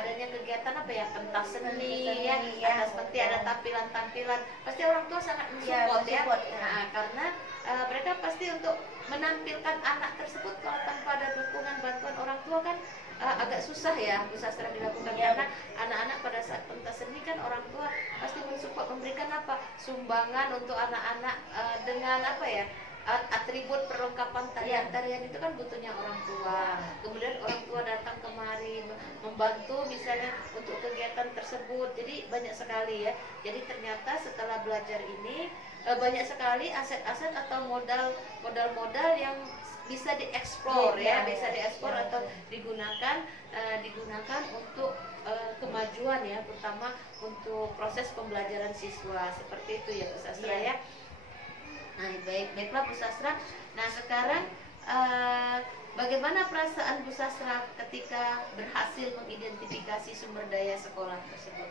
adanya kegiatan apa ya, pentas seni ya, seperti ada tampilan-tampilan, pasti orang tua sangat mensupport ya. Nah, karena mereka pasti untuk menampilkan anak tersebut, kalau tanpa ada dukungan bantuan orang tua kan agak susah ya Bu Sastra dilakukan. Karena anak-anak pada saat pentas seni kan orang tua pasti mensupport, memberikan apa, sumbangan untuk anak-anak dengan apa ya, atribut perlengkapan tarian-tarian itu kan butuhnya orang tua. Kemudian orang tua datang kemari membantu misalnya untuk kegiatan tersebut. Jadi banyak sekali ya. Jadi ternyata setelah belajar ini banyak sekali aset-aset atau modal-modal yang bisa dieksplor ya, bisa dieksplor atau digunakan untuk kemajuan ya, terutama untuk proses pembelajaran siswa, seperti itu ya Bu Sastra ya. Nah baiklah Bu Sastra. Nah sekarang bagaimana perasaan Bu Sastra ketika berhasil mengidentifikasi sumber daya sekolah tersebut?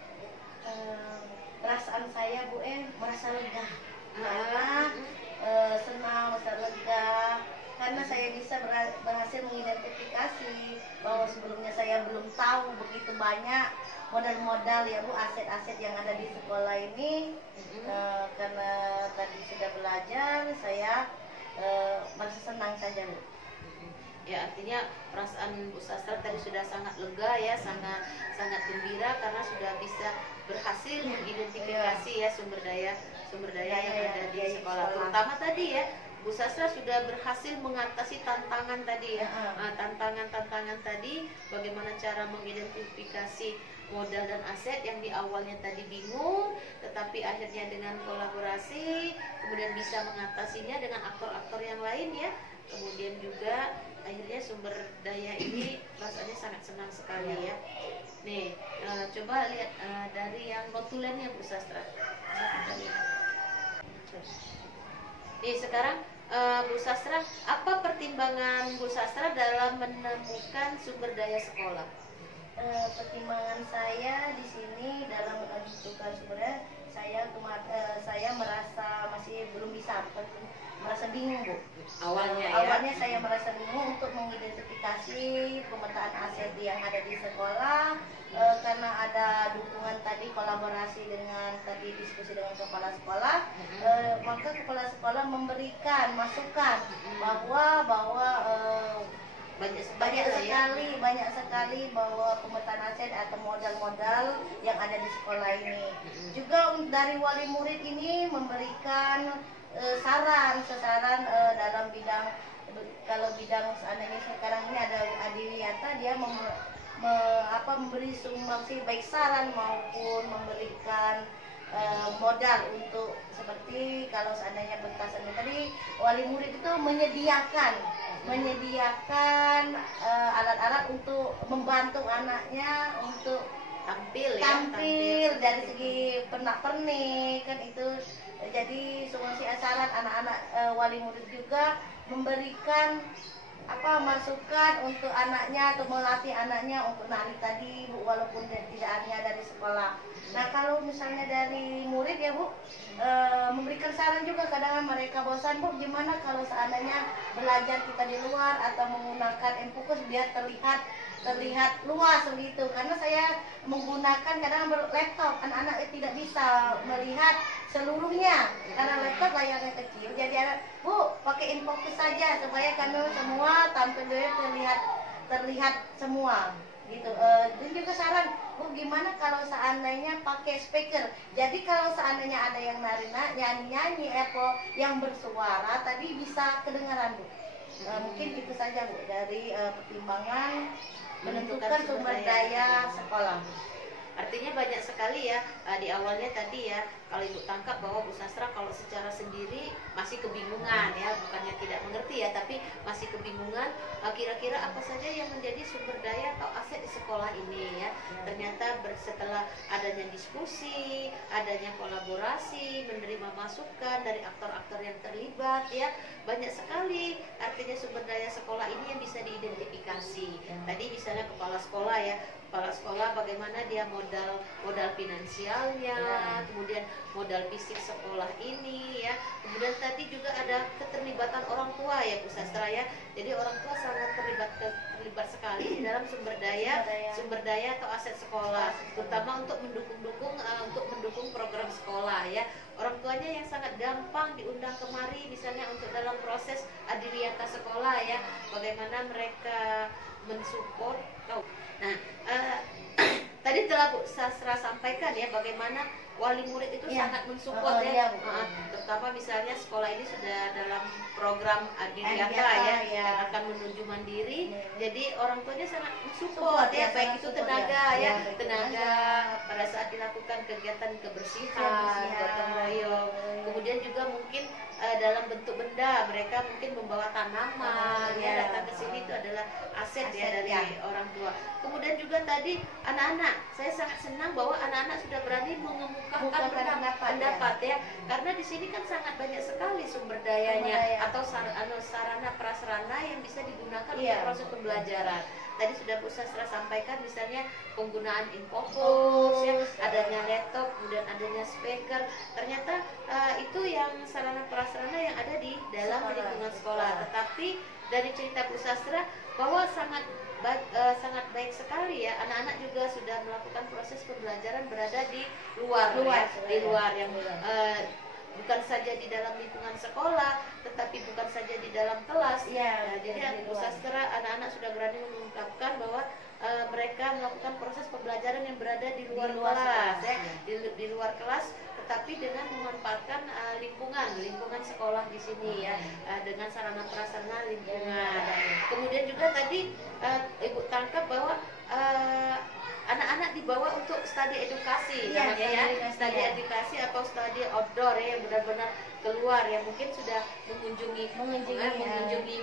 Perasaan saya Bu merasa lega, senang, merasa lega, karena saya bisa berhasil mengidentifikasi bahwa sebelumnya saya belum tahu begitu banyak modal-modal ya Bu, aset-aset yang ada di sekolah ini. Karena tadi sudah belajar, saya merasa senang saja Bu. Ya, artinya perasaan Bu Sastra tadi sudah sangat lega ya, sangat gembira karena sudah bisa berhasil mengidentifikasi ya sumber daya yang ada di sekolah. Terutama tadi ya, Bu Sastra sudah berhasil mengatasi tantangan tadi ya. Tantangan tadi, bagaimana cara mengidentifikasi modal dan aset yang di awalnya tadi bingung, tetapi akhirnya dengan kolaborasi kemudian bisa mengatasinya dengan aktor-aktor yang lain ya. Kemudian juga akhirnya sumber daya ini rasanya sangat senang sekali ya. Nih, coba lihat dari yang notulennya Bu Sastra. Nih sekarang Bu Sastra, apa pertimbangan Bu Sastra dalam menemukan sumber daya sekolah? Pertimbangan saya di sini dalam menentukan sumber daya, saya merasa masih belum bisa, merasa bingung Bu. Awalnya saya merasa bingung untuk mengidentifikasi pemetaan aset yang ada di sekolah, karena ada dukungan tadi, kolaborasi dengan tadi diskusi dengan kepala sekolah, maka kepala sekolah memberikan masukan bahwa banyak sekali bahwa pemetaan aset atau modal-modal yang ada di sekolah ini. Juga dari wali murid ini memberikan saran dalam bidang, kalau bidang seandainya sekarang ini ada adiwiyata, dia memberi sumbangsi baik saran maupun memberikan modal untuk seperti kalau seandainya pentasan tadi, wali murid itu menyediakan alat-alat untuk membantu anaknya untuk tampil dari segi pernak-pernik kan itu. Jadi Sumasi Asaran anak-anak wali murid juga memberikan masukan untuk anaknya atau melatih anaknya untuk nari tadi Bu, walaupun tidak hanya dari sekolah. Nah kalau misalnya dari murid ya Bu, memberikan saran juga, kadang mereka bosan, Bu gimana kalau seandainya belajar kita di luar atau menggunakan Empukus biar terlihat luas begitu, karena saya menggunakan kadang laptop, anak-anak tidak bisa melihat seluruhnya karena laptop layarnya kecil. Jadi Bu pakai InFocus saja supaya kami semua tampil terlihat semua gitu. Dan juga saran Bu, gimana kalau seandainya pakai speaker, jadi kalau seandainya ada yang nyanyi yang bersuara tadi bisa kedengaran Bu. Mungkin itu saja Bu dari pertimbangan menentukan sumber daya sekolah. Artinya banyak sekali ya, di awalnya tadi ya, kalau Ibu tangkap bahwa Bu Sastra kalau secara sendiri masih kebingungan ya, bukannya tidak mengerti ya, tapi masih kebingungan kira-kira apa saja yang menjadi sumber daya atau aset di sekolah ini ya. Ternyata setelah adanya diskusi, adanya kolaborasi, menerima masukan dari aktor-aktor yang terlibat ya, banyak sekali artinya sumber daya sekolah ini yang bisa diidentifikasi. Tadi misalnya kepala sekolah ya, kepala sekolah bagaimana dia modal finansialnya, kemudian modal fisik sekolah ini ya, kemudian tadi juga ada keterlibatan orang tua ya Bu Sastra ya. Jadi orang tua sangat terlibat sekali di dalam sumber daya atau aset sekolah, terutama untuk mendukung program sekolah ya. Orang tuanya yang sangat gampang diundang kemari misalnya untuk dalam proses adiliata sekolah ya, bagaimana mereka mensupport. Nah, tadi telah Bu Sastra sampaikan ya bagaimana wali murid itu sangat mensupport ya, terutama misalnya sekolah ini sudah dalam program adiliata ya, yang akan menuju mandiri, jadi orang tuanya sangat mensupport ya, baik itu tenaga pada saat dilakukan kegiatan kebersihan, gotong royong, kemudian juga mungkin dalam bentuk benda, mereka mungkin membawa tanaman ya, datang ke sini itu adalah aset ya dari orang tua. Kemudian juga tadi anak-anak, saya sangat senang bahwa anak-anak sudah berani mengemukakan pendapat ya, karena di sini kan sangat banyak sekali sumber dayanya atau sarana prasarana yang bisa digunakan untuk proses pembelajaran. Tadi sudah Bu Sastra sampaikan misalnya penggunaan InFocus ya, adanya laptop, kemudian adanya speaker. Ternyata itu yang sarana prasarana yang ada di dalam lingkungan sekolah. Tetapi dari cerita Bu Sastra bahwa sangat baik sekali ya, anak-anak juga sudah melakukan proses pembelajaran berada di luar yang bukan saja di dalam lingkungan sekolah, tetapi bukan saja di dalam kelas. Jadi Bu Sastra, anak-anak sudah berani mengungkapkan bahwa mereka melakukan proses pembelajaran yang berada di luar kelas ya, di luar kelas, tetapi dengan memanfaatkan lingkungan sekolah di sini ya, dengan sarana prasarana lingkungan. Kemudian juga tadi Ibu tangkap bahwa anak-anak dibawa untuk studi edukasi namanya ya, studi edukasi atau studi outdoor ya, yang benar-benar keluar ya, mungkin sudah mengunjungi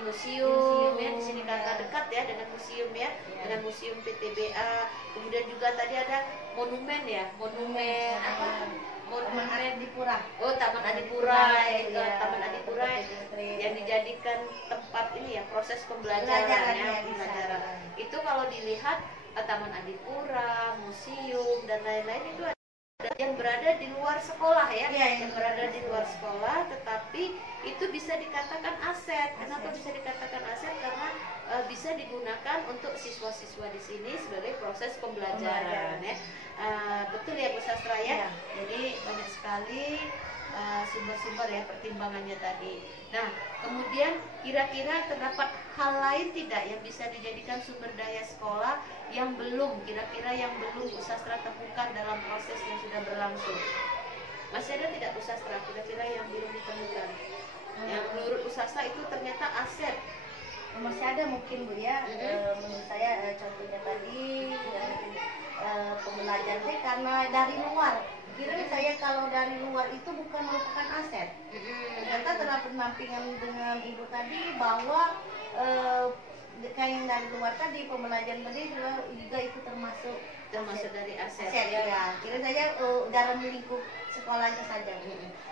museum ya, di sini kakak dekat ya dengan museum ya, dengan museum PTBA. Kemudian juga tadi ada monumen Taman Adipura. Oh, Taman Adipura itu Taman Adipura yang dijadikan tempat ini ya, proses pembelajaran ya, Itu kalau dilihat Taman Adipura, museum dan lain-lain itu ada yang berada di luar sekolah ya, yang berada di luar sekolah, tetapi itu bisa dikatakan aset. Kenapa bisa dikatakan aset? Karena bisa digunakan untuk siswa-siswa di sini sebagai proses pembelajaran ya. Betul ya Bu Sastra ya. Jadi banyak sekali sumber-sumber ya pertimbangannya tadi. Nah, kemudian kira-kira terdapat hal lain tidak yang bisa dijadikan sumber daya sekolah yang belum Bu Sastra temukan dalam proses yang sudah berlangsung? Masih ada tidak Bu Sastra kira-kira yang belum ditemukan? Yang menurut Bu Sastra itu ternyata aset? Masih ada mungkin Bu ya. Menurut saya contohnya tadi pembelajaran karena dari luar Kira saya kalau dari luar itu bukan merupakan aset. Ternyata telah pendampingan dengan ibu tadi bahwa kayak yang dari luar tadi pembelajaran tadi juga itu termasuk dari aset. Ya. Kira saya dalam lingkup sekolahnya saja.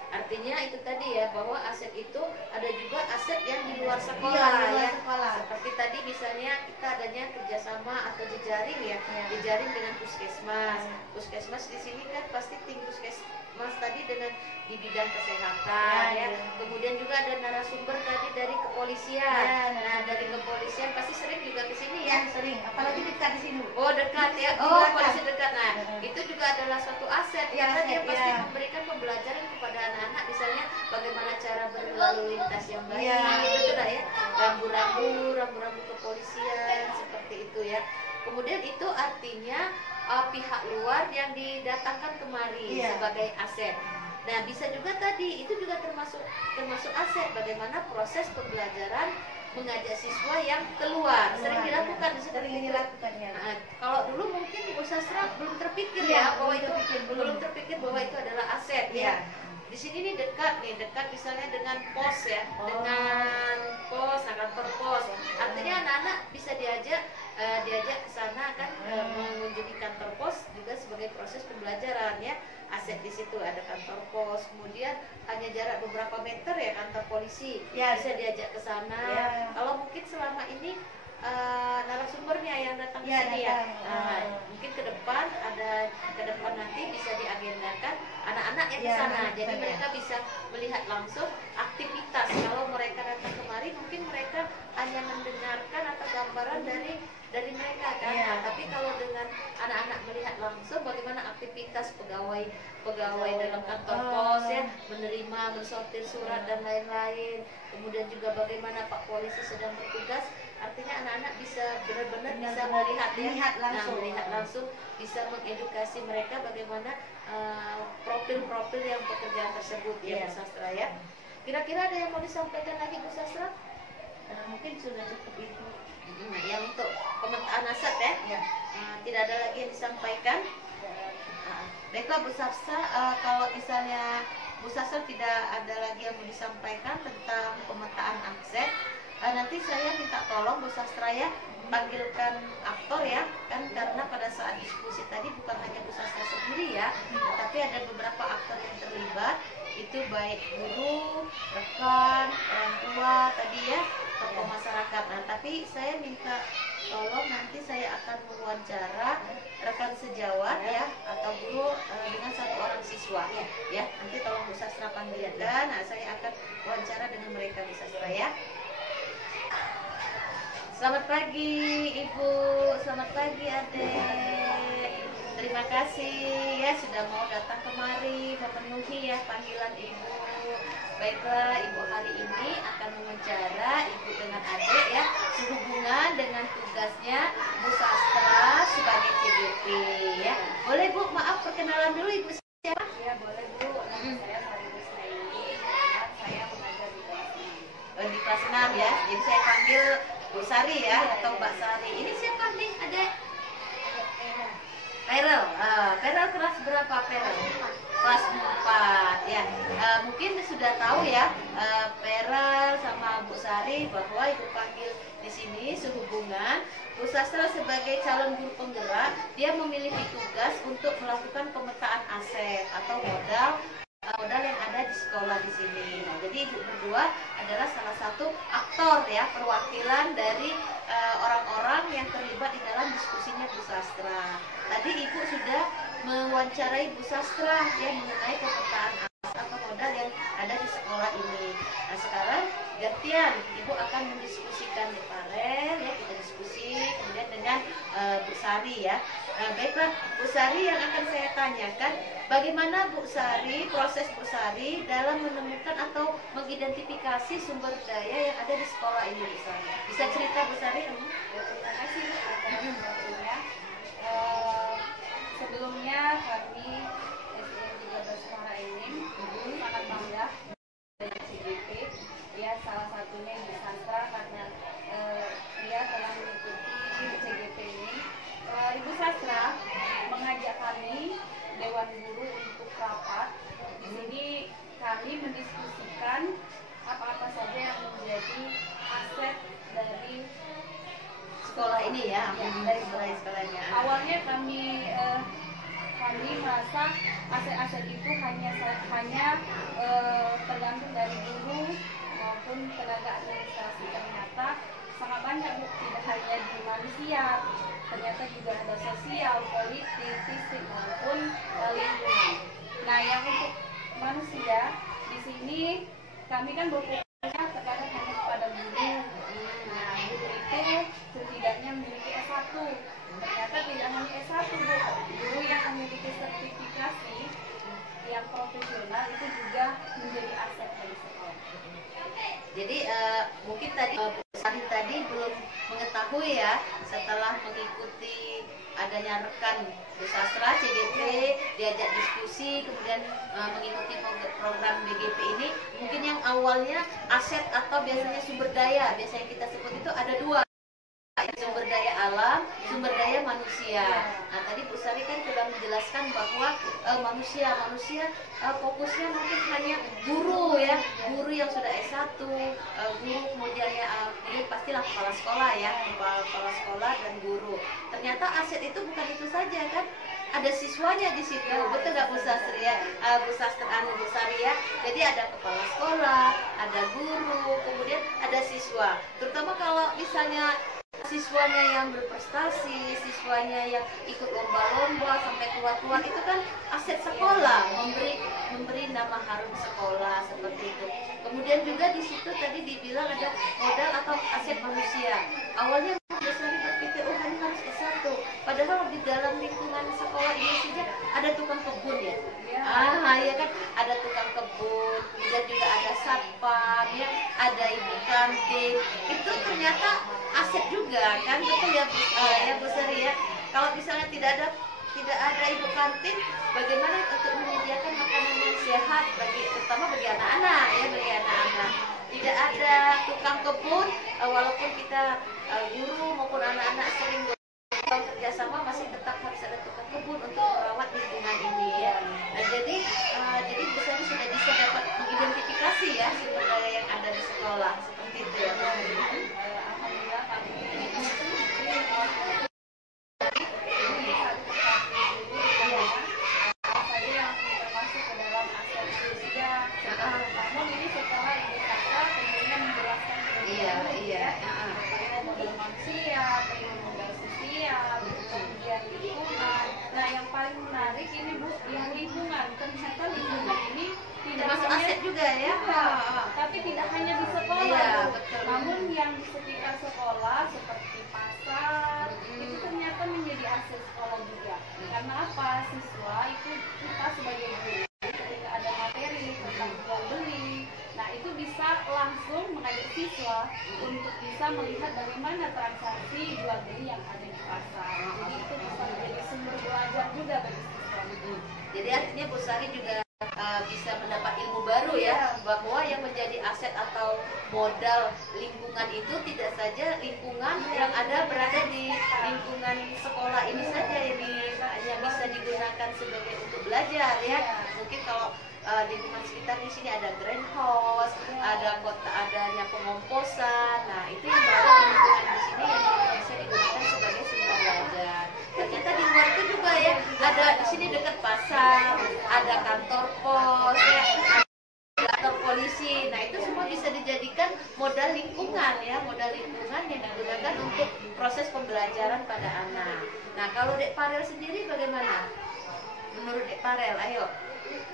Artinya itu tadi ya, bahwa aset itu ada juga aset yang di luar sekolah, Iya, di luar ya. sekolah. Seperti tadi misalnya kita adanya kerjasama atau jejaring ya, jejaring dengan puskesmas. Puskesmas di sini kan pasti tim puskesmas tadi dengan di bidang kesehatan ya. Kemudian juga ada narasumber tadi dari kepolisian. Nah, dari kepolisian pasti sering juga ke sini ya. Sering, apalagi dekat di sini. Oh, dekat ya. Oh, polisi dekat. Nah, itu juga adalah suatu aset. Karena dia pasti memberikan pembelajaran kepada anak-anak, misalnya bagaimana cara berlalu lintas yang baik, betul lah ya. Rambu-rambu kepolisian seperti itu ya. Kemudian itu artinya pihak luar yang didatangkan kemari sebagai aset. Nah, bisa juga tadi itu juga termasuk aset, bagaimana proses pembelajaran mengajak siswa yang keluar. Sering dilakukan ya. Nah, kalau dulu mungkin Ibu Sastra belum terpikir ya bahwa itu belum terpikir bahwa itu adalah aset ya. Di sini nih dekat misalnya dengan pos ya, dengan pos, kantor pos. Artinya anak-anak bisa diajak ke sana kan, mengunjungi kantor pos juga sebagai proses pembelajaran ya. Aset di situ ada kantor pos, kemudian hanya jarak beberapa meter ya kantor polisi, bisa diajak ke sana. Kalau mungkin selama ini narasumbernya yang datang ke sini ya. Mungkin ke depan nanti bisa diagendakan anak-anak yang ke sana. Jadi mereka bisa melihat langsung aktivitas. Kalau mereka datang kemari, mungkin mereka hanya mendengarkan atau gambaran dari mereka kan. Nah, tapi kalau dengan anak-anak melihat langsung bagaimana aktivitas pegawai dalam kantor pos ya, menerima, mensortir surat dan lain-lain. Kemudian juga bagaimana Pak Polisi sedang bertugas. Artinya anak-anak bisa benar-benar bisa melihat langsung, bisa mengedukasi mereka bagaimana profil-profil yang pekerjaan tersebut ya, Bu Sastra ya. Kira-kira ada yang mau disampaikan lagi Bu Sastra? Mungkin sudah cukup itu. Yang untuk pemetaan aset ya. Tidak ada lagi yang disampaikan. Baiklah Bu Sastra, kalau misalnya Bu Sastra tidak ada lagi yang mau disampaikan tentang pemetaan aset, nanti saya minta tolong Bu Sastra ya, panggilkan aktor ya, kan karena pada saat diskusi tadi bukan hanya Bu Sastra sendiri ya, tapi ada beberapa aktor yang terlibat, itu baik guru, rekan, orang tua tadi ya, tokoh masyarakat. Nah, tapi saya minta tolong nanti saya akan mewawancara rekan sejawat ya, atau guru dengan satu orang siswa ya. Nanti tolong Bu Sastra panggilkan. Nah, saya akan wawancara dengan mereka Bu Sastra ya. Selamat pagi Ibu, selamat pagi Adek. Terima kasih ya sudah mau datang kemari memenuhi ya panggilan Ibu. Baiklah, Ibu hari ini akan mewawancara Ibu dengan Adek ya, sehubungan dengan tugasnya Bu Sastra sebagai CGP ya. Boleh Bu, maaf perkenalan dulu Ibu siapa? Ya boleh Bu, nama saya Sari Rusnaini, saya mengajar di kelas 6. Di kelas 6 ya, jadi saya panggil Bu Sari ya, atau Mbak Sari. Ini siapa nih, Adek? Perel. Perel kelas berapa Perel? Kelas 4 ya. Mungkin sudah tahu ya, Perel sama Bu Sari bahwa Ibu panggil di sini sehubungan Bu Sastra sebagai calon guru penggerak, dia memiliki tugas untuk melakukan pemetaan aset atau modal yang ada di sekolah di sini. Nah, jadi Ibu berdua adalah salah satu aktor ya, perwakilan dari orang-orang yang terlibat di dalam diskusinya Bu Sastra. Tadi Ibu sudah mewawancarai Bu Sastra ya mengenai pemetaan aset atau modal yang ada di sekolah ini. Nah, sekarang gantian Ibu akan mendiskusikan di Farel ya, kita diskusi kemudian dengan Bu Sari ya. Baiklah Bu Sari, yang akan saya tanyakan, bagaimana Bu Sari, proses Bu Sari dalam menemukan atau mengidentifikasi sumber daya yang ada di sekolah ini Bu Sari? Bisa cerita Bu Sari? Terima kasih atas waktunya. Sebelumnya kami SDN 13 Muara Enim sangat bangga dengan CGP. Ya, salah satunya Ibu Sastra karena dia telah mengikuti CGP ini. Ibu Sastra mengajak kami Dewan Guru untuk rapat. Di sini kami mendiskusikan apa-apa saja yang menjadi aset dari Sekolah ini ya, dari sekolahnya. Awalnya kami merasa aset-aset itu hanya tergantung dari guru maupun tenaga administrasi. Ternyata sangat banyak, Bu, tidak hanya di manusia, ternyata juga ada sosial, politik, fisik maupun lingkungan. Nah, yang untuk manusia di sini kami kan berfokusnya terkadang hanya kepada guru. Nah, guru itu setidaknya memiliki S1. Ternyata tidak hanya S1, Bu. Guru yang memiliki sertifikasi yang profesional itu juga menjadi aset dari sekolah. Jadi mungkin tadi Sari tadi belum mengetahui ya, setelah mengikuti adanya rekan Bu Sastra CGP, diajak diskusi, kemudian mengikuti program BGP ini, mungkin yang awalnya aset atau biasanya sumber daya, biasanya kita sebut itu ada dua, sumber daya alam, sumber daya manusia. Nah, tadi Bu Sari kan sudah menjelaskan bahwa manusia fokusnya mungkin hanya guru ya, guru yang sudah S1, guru kemudian ya, ini pastilah kepala sekolah ya, kepala sekolah dan guru. Ternyata aset itu bukan itu saja kan, ada siswanya di situ, betul nggak Bu Sastri ya, Bu Sari ya. Jadi ada kepala sekolah, ada guru, kemudian ada siswa. Terutama kalau misalnya siswanya yang berprestasi, siswanya yang ikut lomba-lomba sampai keluar-keluar, itu kan aset sekolah, memberi nama harum sekolah seperti itu. Kemudian juga di situ tadi dibilang ada modal atau aset manusia. Awalnya besar berpikir ini harus S1, padahal di dalam lingkungan sekolah ini saja ada tukang kebun ya. Ya kan, ada tukang kebun, kemudian juga ada satpam ya, ada ibu kantin. Itu ternyata aset juga kan, betul ya Bu Sari ya. Kalau misalnya tidak ada ibu kantin, bagaimana untuk menyediakan makanan yang sehat terutama bagi anak-anak ya, bagi anak-anak. Tidak ada tukang kebun, walaupun kita guru maupun anak-anak sering kerjasama, masih tetap harus ada tukang kebun untuk merawat lingkungan ini ya. Nah, jadi Bu Sari sudah bisa dapat mengidentifikasi ya sumber daya yang ada di sekolah seperti itu ya. Alhamdulillah kami menarik ini, Bu, yang lingkungan. Ternyata lingkungan ini tidak termasuk hanya aset juga ya, tapi tidak hanya di sekolah, iya, Bu. betul. Namun yang di sekitar sekolah seperti pasar itu ternyata menjadi aset sekolah juga. Karena apa? Siswa itu kita sebagai guru ketika ada materi tentang jual beli, nah itu bisa langsung mengajak siswa untuk bisa melihat bagaimana transaksi jual beli yang ada di pasar. Jadi itu bisa menjadi sumber belajar juga bagi siswa. Jadi artinya Bu Sari juga bisa mendapat ilmu baru ya, bahwa yang menjadi aset atau modal lingkungan itu tidak saja lingkungan yang berada di lingkungan sekolah ini saja yang bisa digunakan sebagai untuk belajar ya. Mungkin kalau lingkungan sekitar di sini ada greenhouse, ada adanya pengomposan. Nah, itu yang berada di lingkungan di sini yang bisa digunakan sebagai sumber belajar. Ternyata di luar itu juga ya, ada di sini dekat pasar, ada kantor pos ya, ada kantor polisi. Nah, itu semua bisa dijadikan modal lingkungan ya, modal lingkungan yang digunakan untuk proses pembelajaran pada anak. Nah, kalau Dek Parel sendiri bagaimana? Menurut Dek Parel, ayo,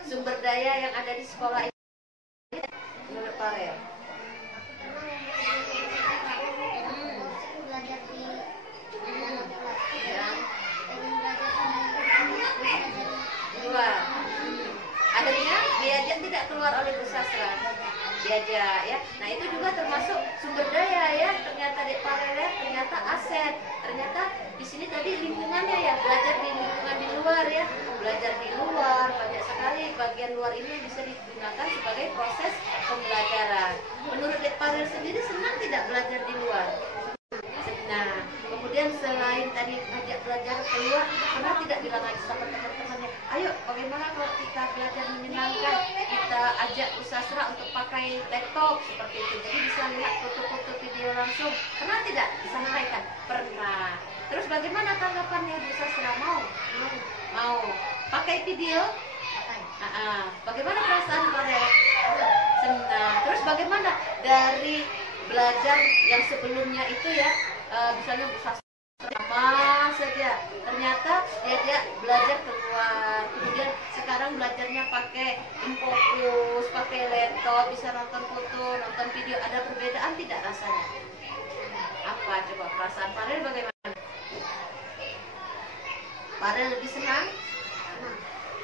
sumber daya yang ada di sekolah ini menurut Parel. Akhirnya diajak tidak keluar oleh Bu Sastra, diajak ya. Nah, itu juga termasuk sumber daya ya. Ternyata Dek Parel ya, ternyata aset. Ternyata di sini tadi lingkungannya ya, belajar di lingkungan di luar ya, belajar di luar, banyak sekali bagian luar ini yang bisa digunakan sebagai proses pembelajaran. Menurut Dek Parel sendiri senang tidak belajar di luar? Nah, kemudian selain tadi ajak belajar keluar, pernah tidak bilang lagi sama teman-temannya, ayo ajak Bu Sastra untuk pakai laptop seperti itu. Jadi bisa lihat foto-foto video langsung. Pernah tidak disampaikan? Pernah. Terus bagaimana tanggapannya Bu Sastra? Mau? Mau. Pakai video? Bagaimana perasaan Farel? Senang. Terus bagaimana dari belajar yang sebelumnya itu ya, misalnya Bu Sastra sama saja, ternyata dia belajar keluar, kemudian sekarang belajarnya pakai Infocus, pakai laptop, bisa nonton foto, nonton video. Ada perbedaan tidak rasanya? Apa coba perasaan Farel bagaimana? Farel lebih senang?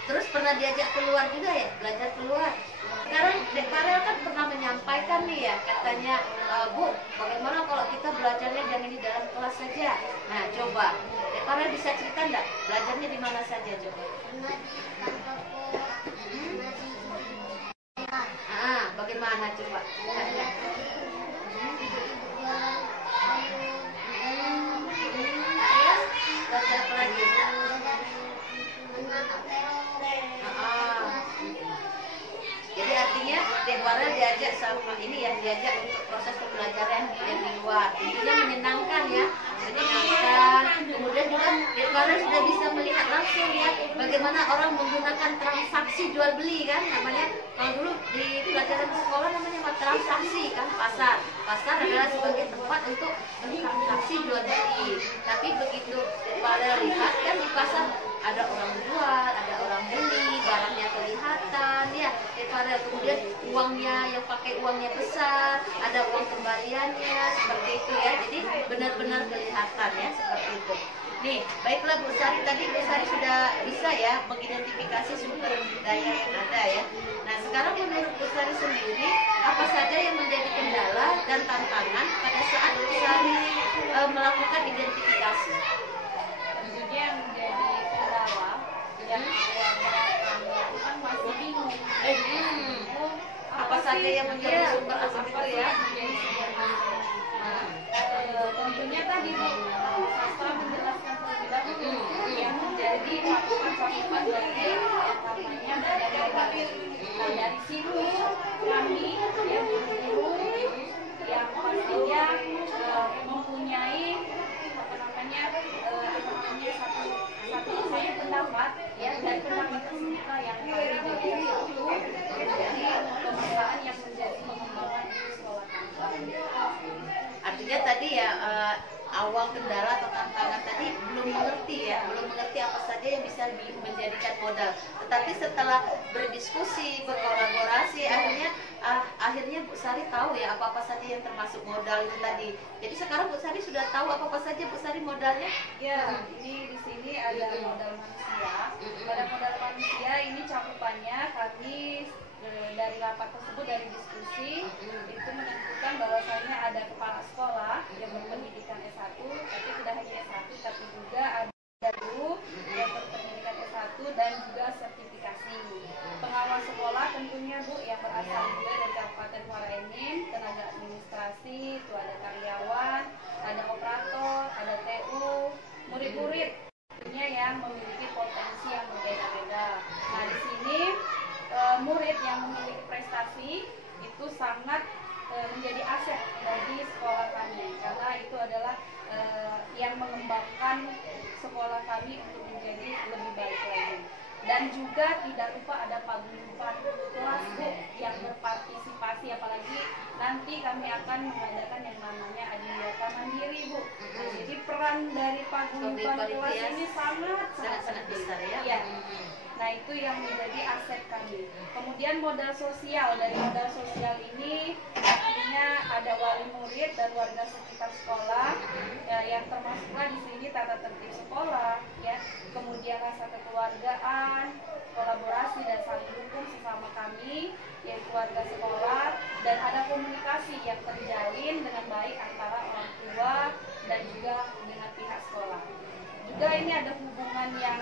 Terus pernah diajak keluar juga ya, belajar keluar. Sekarang Dek Farel kan pernah menyampaikan nih ya, katanya, Bu, bagaimana kalau kita belajarnya jangan di dalam kelas saja. Nah, coba Dek Farel bisa cerita enggak, belajarnya di mana saja coba? Bagaimana coba? Belajar apa lagi? Jadi artinya Dek Farel diajak sama ini ya, diajak untuk proses pembelajaran yang di luar. Tentunya menyenangkan ya, menyenangkan. Kemudian juga Dek Farel sudah bisa melihat langsung ya bagaimana orang menggunakan transaksi jual beli kan, namanya kalau dulu di pelajaran sekolah namanya transaksi kan, pasar. Pasar adalah sebagai tempat untuk transaksi jual beli. Tapi begitu Dek Farel lihat kan di pasar ada orang jual, ada orang beli, barangnya kelihatan ya. Kemudian uangnya yang pakai uangnya besar, ada uang kembaliannya seperti itu ya. Jadi benar-benar kelihatan ya seperti itu. Nih, baiklah Bu Sari, tadi Bu Sari sudah bisa ya mengidentifikasi sumber daya yang ada ya. Nah, sekarang menurut Bu Sari sendiri, apa saja yang menjadi kendala dan tantangan pada saat Bu Sari melakukan identifikasi? Tentunya yang menjadi kendala yang awal kan masih bingung. Apa saja yang menjadi sumber asal itu ya? Tentunya tadi Bu Sastra menjelaskan terlebih dahulu yang menjadi cakupan dari namanya dari. Nah, dari situ kami yang guru yang pastinya mempunyai satu saya pendapat ya, dan pendapat kita yang kami jadi satu dari pembukaan yang menjadi pengembangan sekolah kami. Artinya tadi ya awal kendala atau tantangan tadi belum mengerti ya, belum mengerti apa saja yang bisa menjadikan modal. Tetapi setelah berdiskusi, berkolaborasi, akhirnya Bu Sari tahu ya apa-apa saja yang termasuk modal itu tadi. Jadi sekarang Bu Sari sudah tahu apa-apa saja Bu Sari modalnya? Ya, ini di sini ada modal manusia. Pada modal manusia ini cakupannya kami dari rapat tersebut, dari diskusi itu menentukan bahwasannya ada kepala sekolah yang berpendidikan S1, tapi tidak hanya S1 tapi juga ada guru yang berpendidikan S1 dan juga sertifikasi. Pengawas sekolah tentunya Bu yang berasal juga dari Kabupaten Muara Enim, tenaga administrasi, itu ada karyawan, ada operator, ada TU, murid-murid tentunya yang memiliki potensi yang berbeda-beda. Nah, di sini murid yang memiliki prestasi itu sangat menjadi aset bagi sekolah kami, karena itu adalah yang mengembangkan sekolah kami untuk menjadi lebih baik lagi. Dan juga tidak lupa ada paguyuban kelas Bu yang berpartisipasi, apalagi nanti kami akan mengadakan yang namanya adiwiyata mandiri Bu. Nah, jadi peran dari paguyuban kelas ini sangat besar ya. Ya. Nah, itu yang menjadi aset kami. Kemudian modal sosial, dari modal sosial ini artinya ada wali murid dan warga sekitar sekolah ya, yang termasuklah di sini tata tertib sekolah ya, kemudian rasa kekeluargaan, kolaborasi dan saling dukung sesama kami yaitu warga sekolah, dan ada komunikasi yang terjalin dengan baik antara orang tua dan juga dengan pihak sekolah. Juga ini ada hubungan yang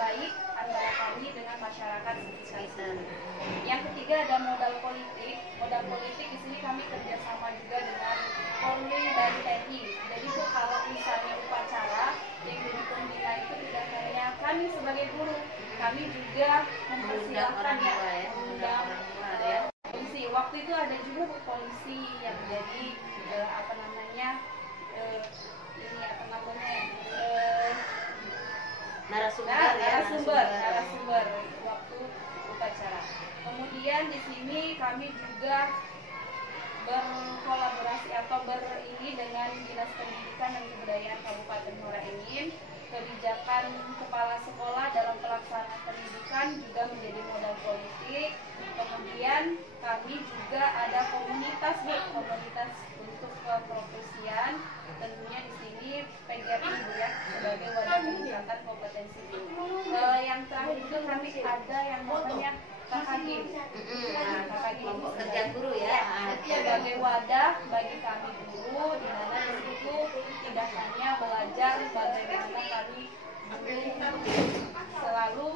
baik antara kami dengan masyarakat sekitar. Yang ketiga ada modal politik. Modal politik di sini kami kerjasama juga dengan Polri dan TNI. Jadi Bu, kalau misalnya upacara yang jadi pembina itu tidak hanya kami sebagai guru, kami juga mempersilahkan ya, mengundang Oktober ini dengan Dinas Pendidikan dan Kebudayaan Kabupaten Muara Enim, kebijakan kepala sekolah dalam pelaksanaan pendidikan juga menjadi modal politik. Kemudian kami juga ada komunitas untuk keprofesian. Tentunya di sini PGRI ya sebagai wadah peningkatan kompetensi guru. Yang terakhir itu kami ada yang namanya KKG. Nah, KKG kelompok kerja guru ya. Sebagai wadah bagi kami guru, di mana di situ tidak hanya belajar bagaimana kami selalu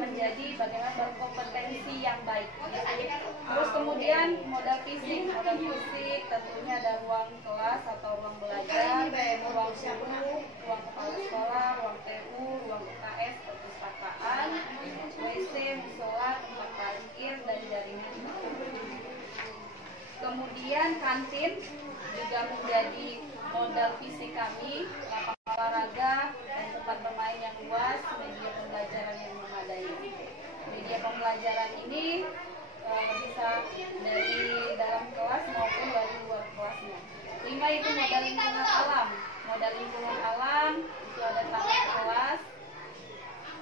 menjadi bagaimana berkompetensi yang baik. Terus kemudian modal fisik tentunya ada ruang kelas atau ruang belajar, ruang guru, ruang kepala sekolah, ruang TU, ruang UKS, perpustakaan, WC, musola, tempat parkir dan jaringan. Kemudian kantin juga menjadi modal fisik kami, lapangan olahraga dan tempat bermain yang luas, media pembelajaran yang memadai. Media pembelajaran ini bisa dari dalam kelas maupun dari luar kelasnya. 5 itu modal lingkungan alam. Modal lingkungan alam itu ada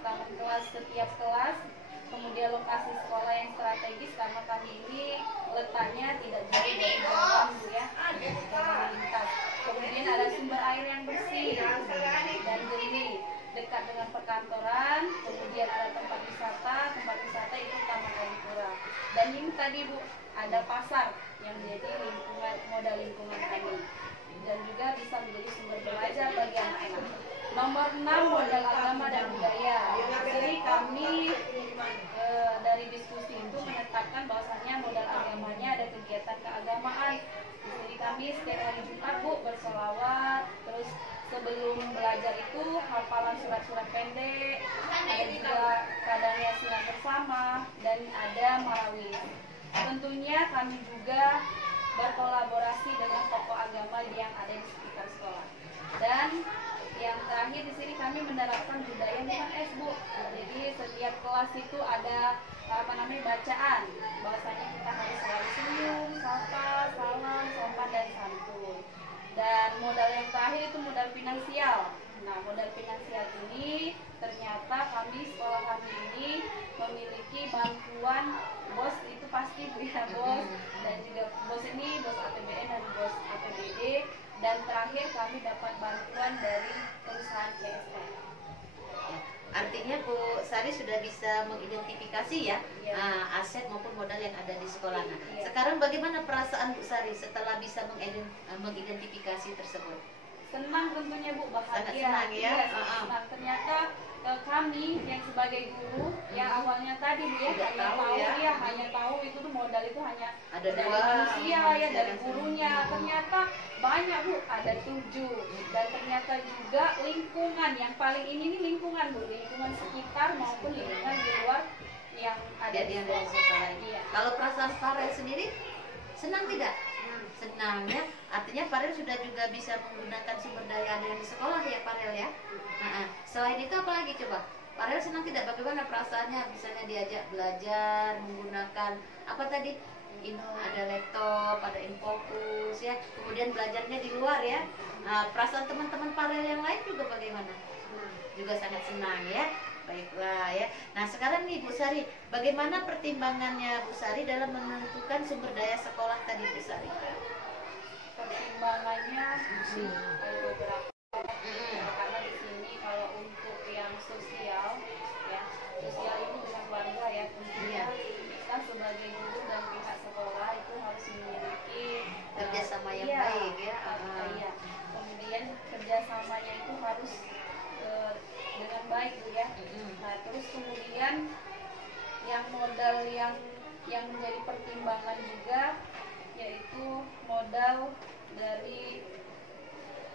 taman kelas setiap kelas. Kemudian lokasi sekolah yang strategis karena kami ini letaknya tidak jauh dari jalan ya, lintas. Kemudian ada sumber air yang bersih dan jernih dekat dengan perkantoran. Kemudian ada tempat wisata itu Taman Adipura. Dan ini tadi Bu, ada pasar yang menjadi modal lingkungan kami dan juga bisa menjadi sumber belajar bagi anak-anak. Nomor 6 modal agama dan budaya. Jadi kami dari diskusi itu menetapkan bahwasanya modal agamanya ada kegiatan keagamaan. Jadi kami setiap hari Jumat Bu bersolawat, terus sebelum belajar itu hafalan surat-surat pendek, ada juga kadang yasinan bersama dan ada marawih. Tentunya kami juga berkolaborasi dengan tokoh agama yang ada di sekitar sekolah. Dan yang terakhir di sini kami menerapkan budaya bukan Bu. Jadi setiap kelas itu ada bacaan. Bahwasanya kita harus selalu senyum, sapa, salam, sopan dan santun. Dan modal yang terakhir itu modal finansial. Nah, modal finansial ini ternyata sekolah kami ini memiliki bantuan BOS itu pasti Bu ya, BOS dan juga BOS ini BOS APBN dan BOS APBD. Dan terakhir kami dapat bantuan dari perusahaan CSR. Artinya Bu Sari sudah bisa mengidentifikasi ya, aset maupun modal yang ada di sekolah. Nah, sekarang bagaimana perasaan Bu Sari setelah bisa mengidentifikasi tersebut? Senang tentunya Bu, bahagia. Sangat senang ya. Senang. Ternyata kami yang sebagai guru yang awalnya tadi Bu ya hanya tahu itu tuh modal itu hanya ada dari dua manusia ya, dari gurunya. Ternyata banyak Bu, ada 7. Dan ternyata juga lingkungan yang paling ini nih lingkungan Bu, lingkungan sekitar maupun lingkungan di luar yang ada di sekolah. Kalau perasaan Farel sendiri senang tidak? Senang ya. Artinya Farel sudah juga bisa menggunakan sumber daya ada di sekolah ya Farel ya. Selain itu apa lagi coba? Farel senang tidak? Bagaimana perasaannya misalnya diajak belajar menggunakan apa tadi? Ada laptop, ada Infocus ya. Kemudian belajarnya di luar ya. Perasaan teman-teman Farel yang lain juga bagaimana? Juga sangat senang ya. Baiklah ya. Nah sekarang nih Bu Sari, bagaimana pertimbangannya Bu Sari dalam menentukan sumber daya sekolah tadi Bu Sari? Pertimbangannya ada beberapa. Karena di sini kalau untuk yang sosial ini dengan warga ya, tentunya kita sebagai guru dan pihak sekolah itu harus memiliki kerjasama yang baik ya. Kemudian kerjasamanya itu harus dengan baik Bu ya. Nah terus kemudian yang modal yang menjadi pertimbangan juga yaitu modal dari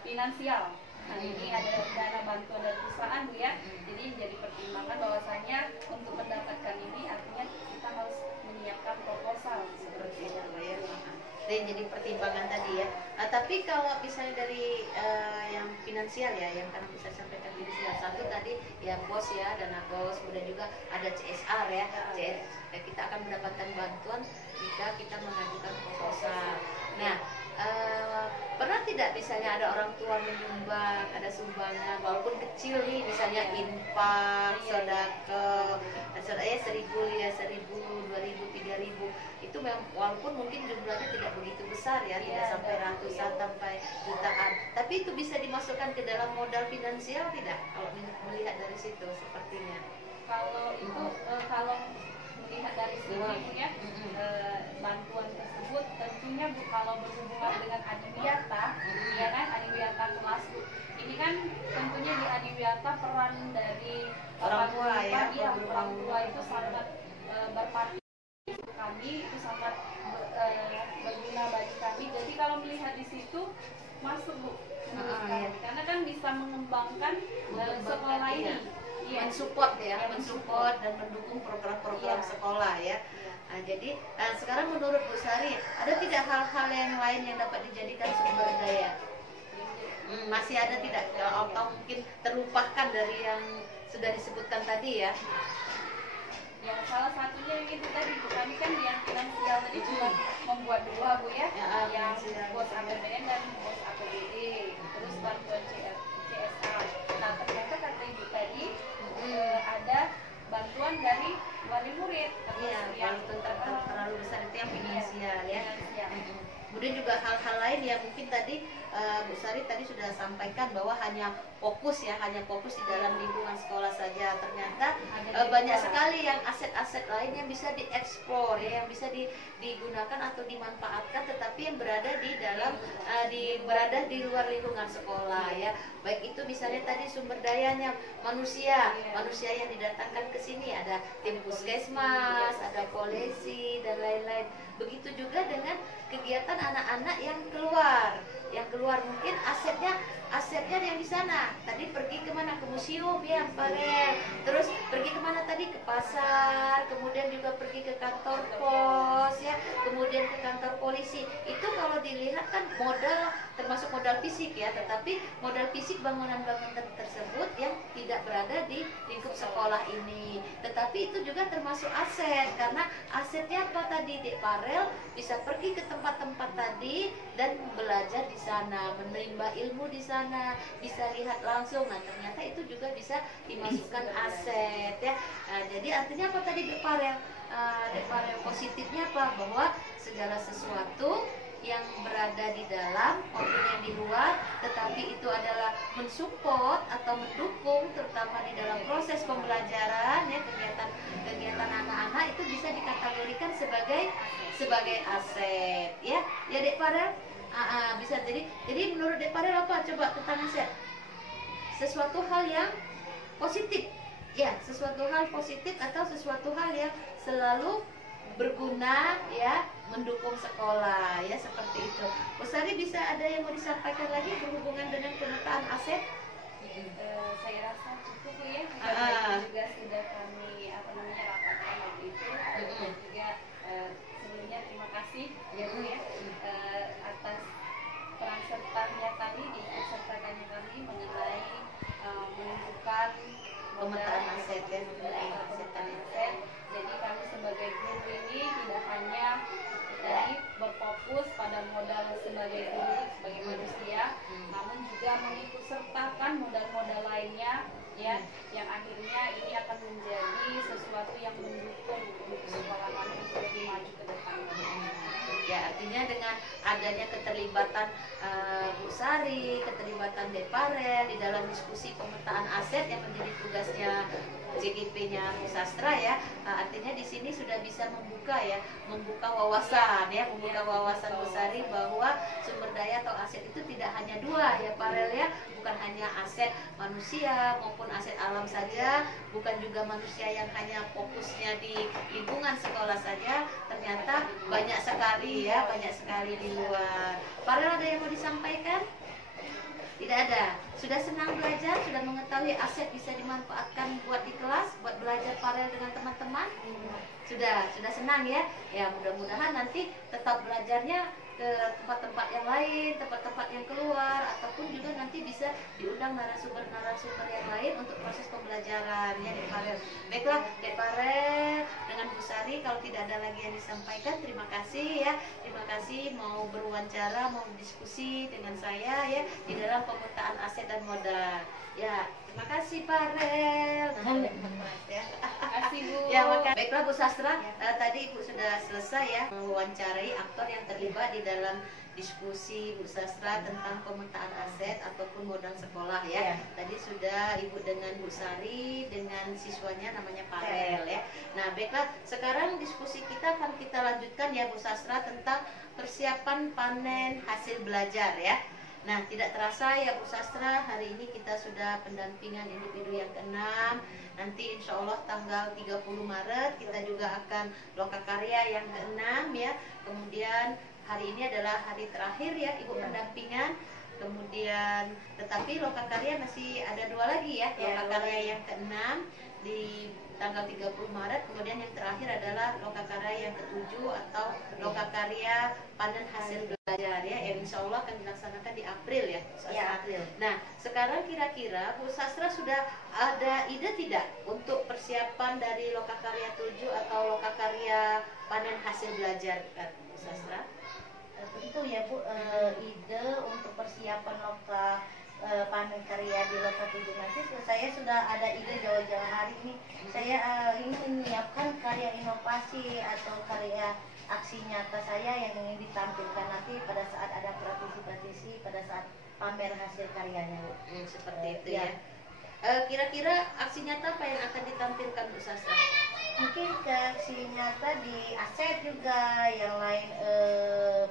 finansial. Nah ini ada dana bantuan dari perusahaan Bu ya. Jadi jadi pertimbangan bahwasanya untuk mendapatkan ini artinya kita harus menyiapkan proposal seperti itu Bu ya. Yang jadi pertimbangan tadi ya. Tapi kalau misalnya dari yang finansial ya, yang karena bisa sampaikan finansial satu tadi ya BOS ya, dana BOS, kemudian juga ada CSR ya. Kita akan mendapatkan bantuan jika kita mengajukan proposal. Nah, tidak misalnya ada orang tua menyumbang, ada sumbangan walaupun kecil nih, misalnya infak, sedekah, ya 1.000 ya 1.000, 2.000, 3.000 itu walaupun mungkin jumlahnya tidak begitu besar ya, tidak sampai ratusan sampai jutaan, tapi itu bisa dimasukkan ke dalam modal finansial tidak? Kalau melihat dari situ sepertinya. Kalau itu kalau melihat dari sini ya, bantuan tersebut tentunya kalau berhubungan dengan adiwiyata, ya kan, adiwiyata kelas ini kan tentunya di adiwiyata peran dari orang tua ya, orang tua itu sangat berpartisipasi kami, itu sangat berguna bagi kami. Jadi kalau melihat di situ masuk Bu, karena kan bisa mengembangkan sekolah ini. Mensupport ya, mensupport dan mendukung program-program sekolah ya. Nah, jadi sekarang menurut Bu Sari, ada tidak hal-hal yang lain yang dapat dijadikan sumber daya? Masih ada tidak? Atau mungkin terlupakan dari yang sudah disebutkan tadi ya? Yang salah satunya itu tadi Bu, kami kan yang finansial tadi cuma membuat dua Bu ya, yang bos APBN dan bos APBD, terus bantuan CSA. Nah ternyata kata Ibu tadi ada bantuan dari wali murid, yang terlalu besar itu yang finansial ya. Kemudian juga hal-hal lain yang mungkin tadi Bu Sari tadi sudah sampaikan bahwa hanya fokus di dalam lingkungan sekolah saja. Ternyata banyak sekali yang aset-aset lain yang bisa dieksplor ya, yang bisa digunakan atau dimanfaatkan, tetapi yang berada di dalam berada di luar lingkungan sekolah ya. Baik itu misalnya tadi sumber dayanya manusia yang didatangkan ke sini, ada tim puskesmas, ada polisi dan lain-lain. Begitu juga dengan kegiatan anak-anak yang keluar mungkin asetnya yang di sana. Tadi pergi kemana? Ke museum ya, Farel. Terus pergi kemana tadi? Ke pasar, kemudian juga pergi ke kantor pos ya, kemudian ke kantor polisi. Itu kalau dilihat kan modal, termasuk modal fisik ya, tetapi modal fisik bangunan-bangunan tersebut yang tidak berada di lingkup sekolah ini. Tetapi itu juga termasuk aset, karena asetnya apa tadi, Dek Farel bisa pergi ke tempat-tempat tadi dan belajar di sana, menimba ilmu di sana, bisa lihat langsung. Nah ternyata itu juga bisa dimasukkan aset ya. Nah, jadi artinya apa tadi Dek Farel? Dek Farel positifnya apa? Bahwa segala sesuatu yang berada di dalam maupun yang di luar, tetapi itu adalah mensupport atau mendukung, terutama di dalam proses pembelajaran ya, kegiatan anak-anak itu bisa dikategorikan sebagai aset ya Dek Farel. Bisa jadi menurut Dek Farel apa coba tentang aset? Sesuatu hal yang positif ya, sesuatu hal positif atau sesuatu hal yang selalu berguna ya, mendukung sekolah ya, seperti itu. Bu Sari bisa ada yang mau disampaikan lagi berhubungan dengan pemetaan aset? Saya rasa cukup Bu ya, karena juga sudah kami rapatkan waktu itu, dan juga sebelumnya terima kasih ya Bu ya atas peran sertanya kami diikutsertakannya kami mengenai menentukan pemetaan aset ya, aset. Jadi kami sebagai guru ini tidak hanya tadi berfokus pada modal sebagai guru, sebagai manusia, namun juga mengikut sertakan modal-modal lainnya ya, yang akhirnya ini akan menjadi sesuatu yang mendukung untuk sekolah kami untuk lebih maju ke depan. Ya, artinya dengan adanya keterlibatan Bu Sari, keterlibatan Dek Farel di dalam diskusi pemetaan aset yang menjadi tugasnya CGP-nya Bu Sastra ya, artinya di sini sudah bisa membuka wawasan ya, membuka wawasan Bu Sari bahwa sumber daya atau aset itu tidak hanya dua ya Farel ya, bukan hanya aset manusia maupun aset alam saja, bukan juga manusia yang hanya fokusnya di lingkungan sekolah saja, ternyata banyak sekali di luar. Farel ada yang mau disampaikan? Tidak ada. Sudah senang belajar, sudah mengetahui aset bisa dimanfaatkan buat di kelas, buat belajar Farel dengan teman-teman. Sudah senang ya. Ya mudah-mudahan nanti tetap belajarnya ke tempat-tempat yang lain, tempat-tempat yang keluar, ataupun juga nanti bisa diundang narasumber-narasumber yang lain untuk proses pembelajaran ya Dek Farel. Baiklah Dek Farel dengan Bu Sari, kalau tidak ada lagi yang disampaikan, terima kasih ya. Terima kasih mau berwawancara, mau diskusi dengan saya ya di dalam pemetaan aset dan modal. Ya, terima kasih Farel. Ya. Kasih Bu. Ya, baiklah Bu Sastra, tadi Ibu sudah selesai ya mewawancarai aktor yang terlibat di dalam diskusi Bu Sastra tentang pemetaan aset ataupun modal sekolah ya. Tadi sudah Ibu dengan Bu Sari dengan siswanya namanya Farel ya. Nah, baiklah, sekarang diskusi kita akan kita lanjutkan ya Bu Sastra tentang persiapan panen hasil belajar ya. Nah, tidak terasa ya Bu Sastra, hari ini kita sudah pendampingan individu yang ke-6. Nanti insya Allah tanggal 30 Maret kita juga akan lokakarya yang ke-6 ya. Kemudian hari ini adalah hari terakhir ya Ibu pendampingan. Kemudian tetapi lokakarya masih ada 2 lagi ya, lokakarya yang ke-6 di tanggal 30 Maret, kemudian yang terakhir adalah lokakarya yang ke-7 atau lokakarya panen hasil belajar ya, yang insya Allah akan dilaksanakan di April ya. April. Nah, sekarang kira-kira Bu Sastra sudah ada ide tidak untuk persiapan dari lokakarya 7 atau lokakarya panen hasil belajar Bu Sastra? Tentu ya Bu, ide untuk persiapan panen karya di Loka 7 nanti saya sudah ada ide jauh-jauh hari ini. Saya ingin menyiapkan karya inovasi atau karya aksi nyata saya yang ingin ditampilkan nanti pada saat ada praktisi-praktisi, pada saat pamer hasil karyanya Bu. Seperti itu ya. Kira-kira aksi nyata apa yang akan ditampilkan Bu Sastra? Mungkin ke aksi nyata di aset juga, yang lain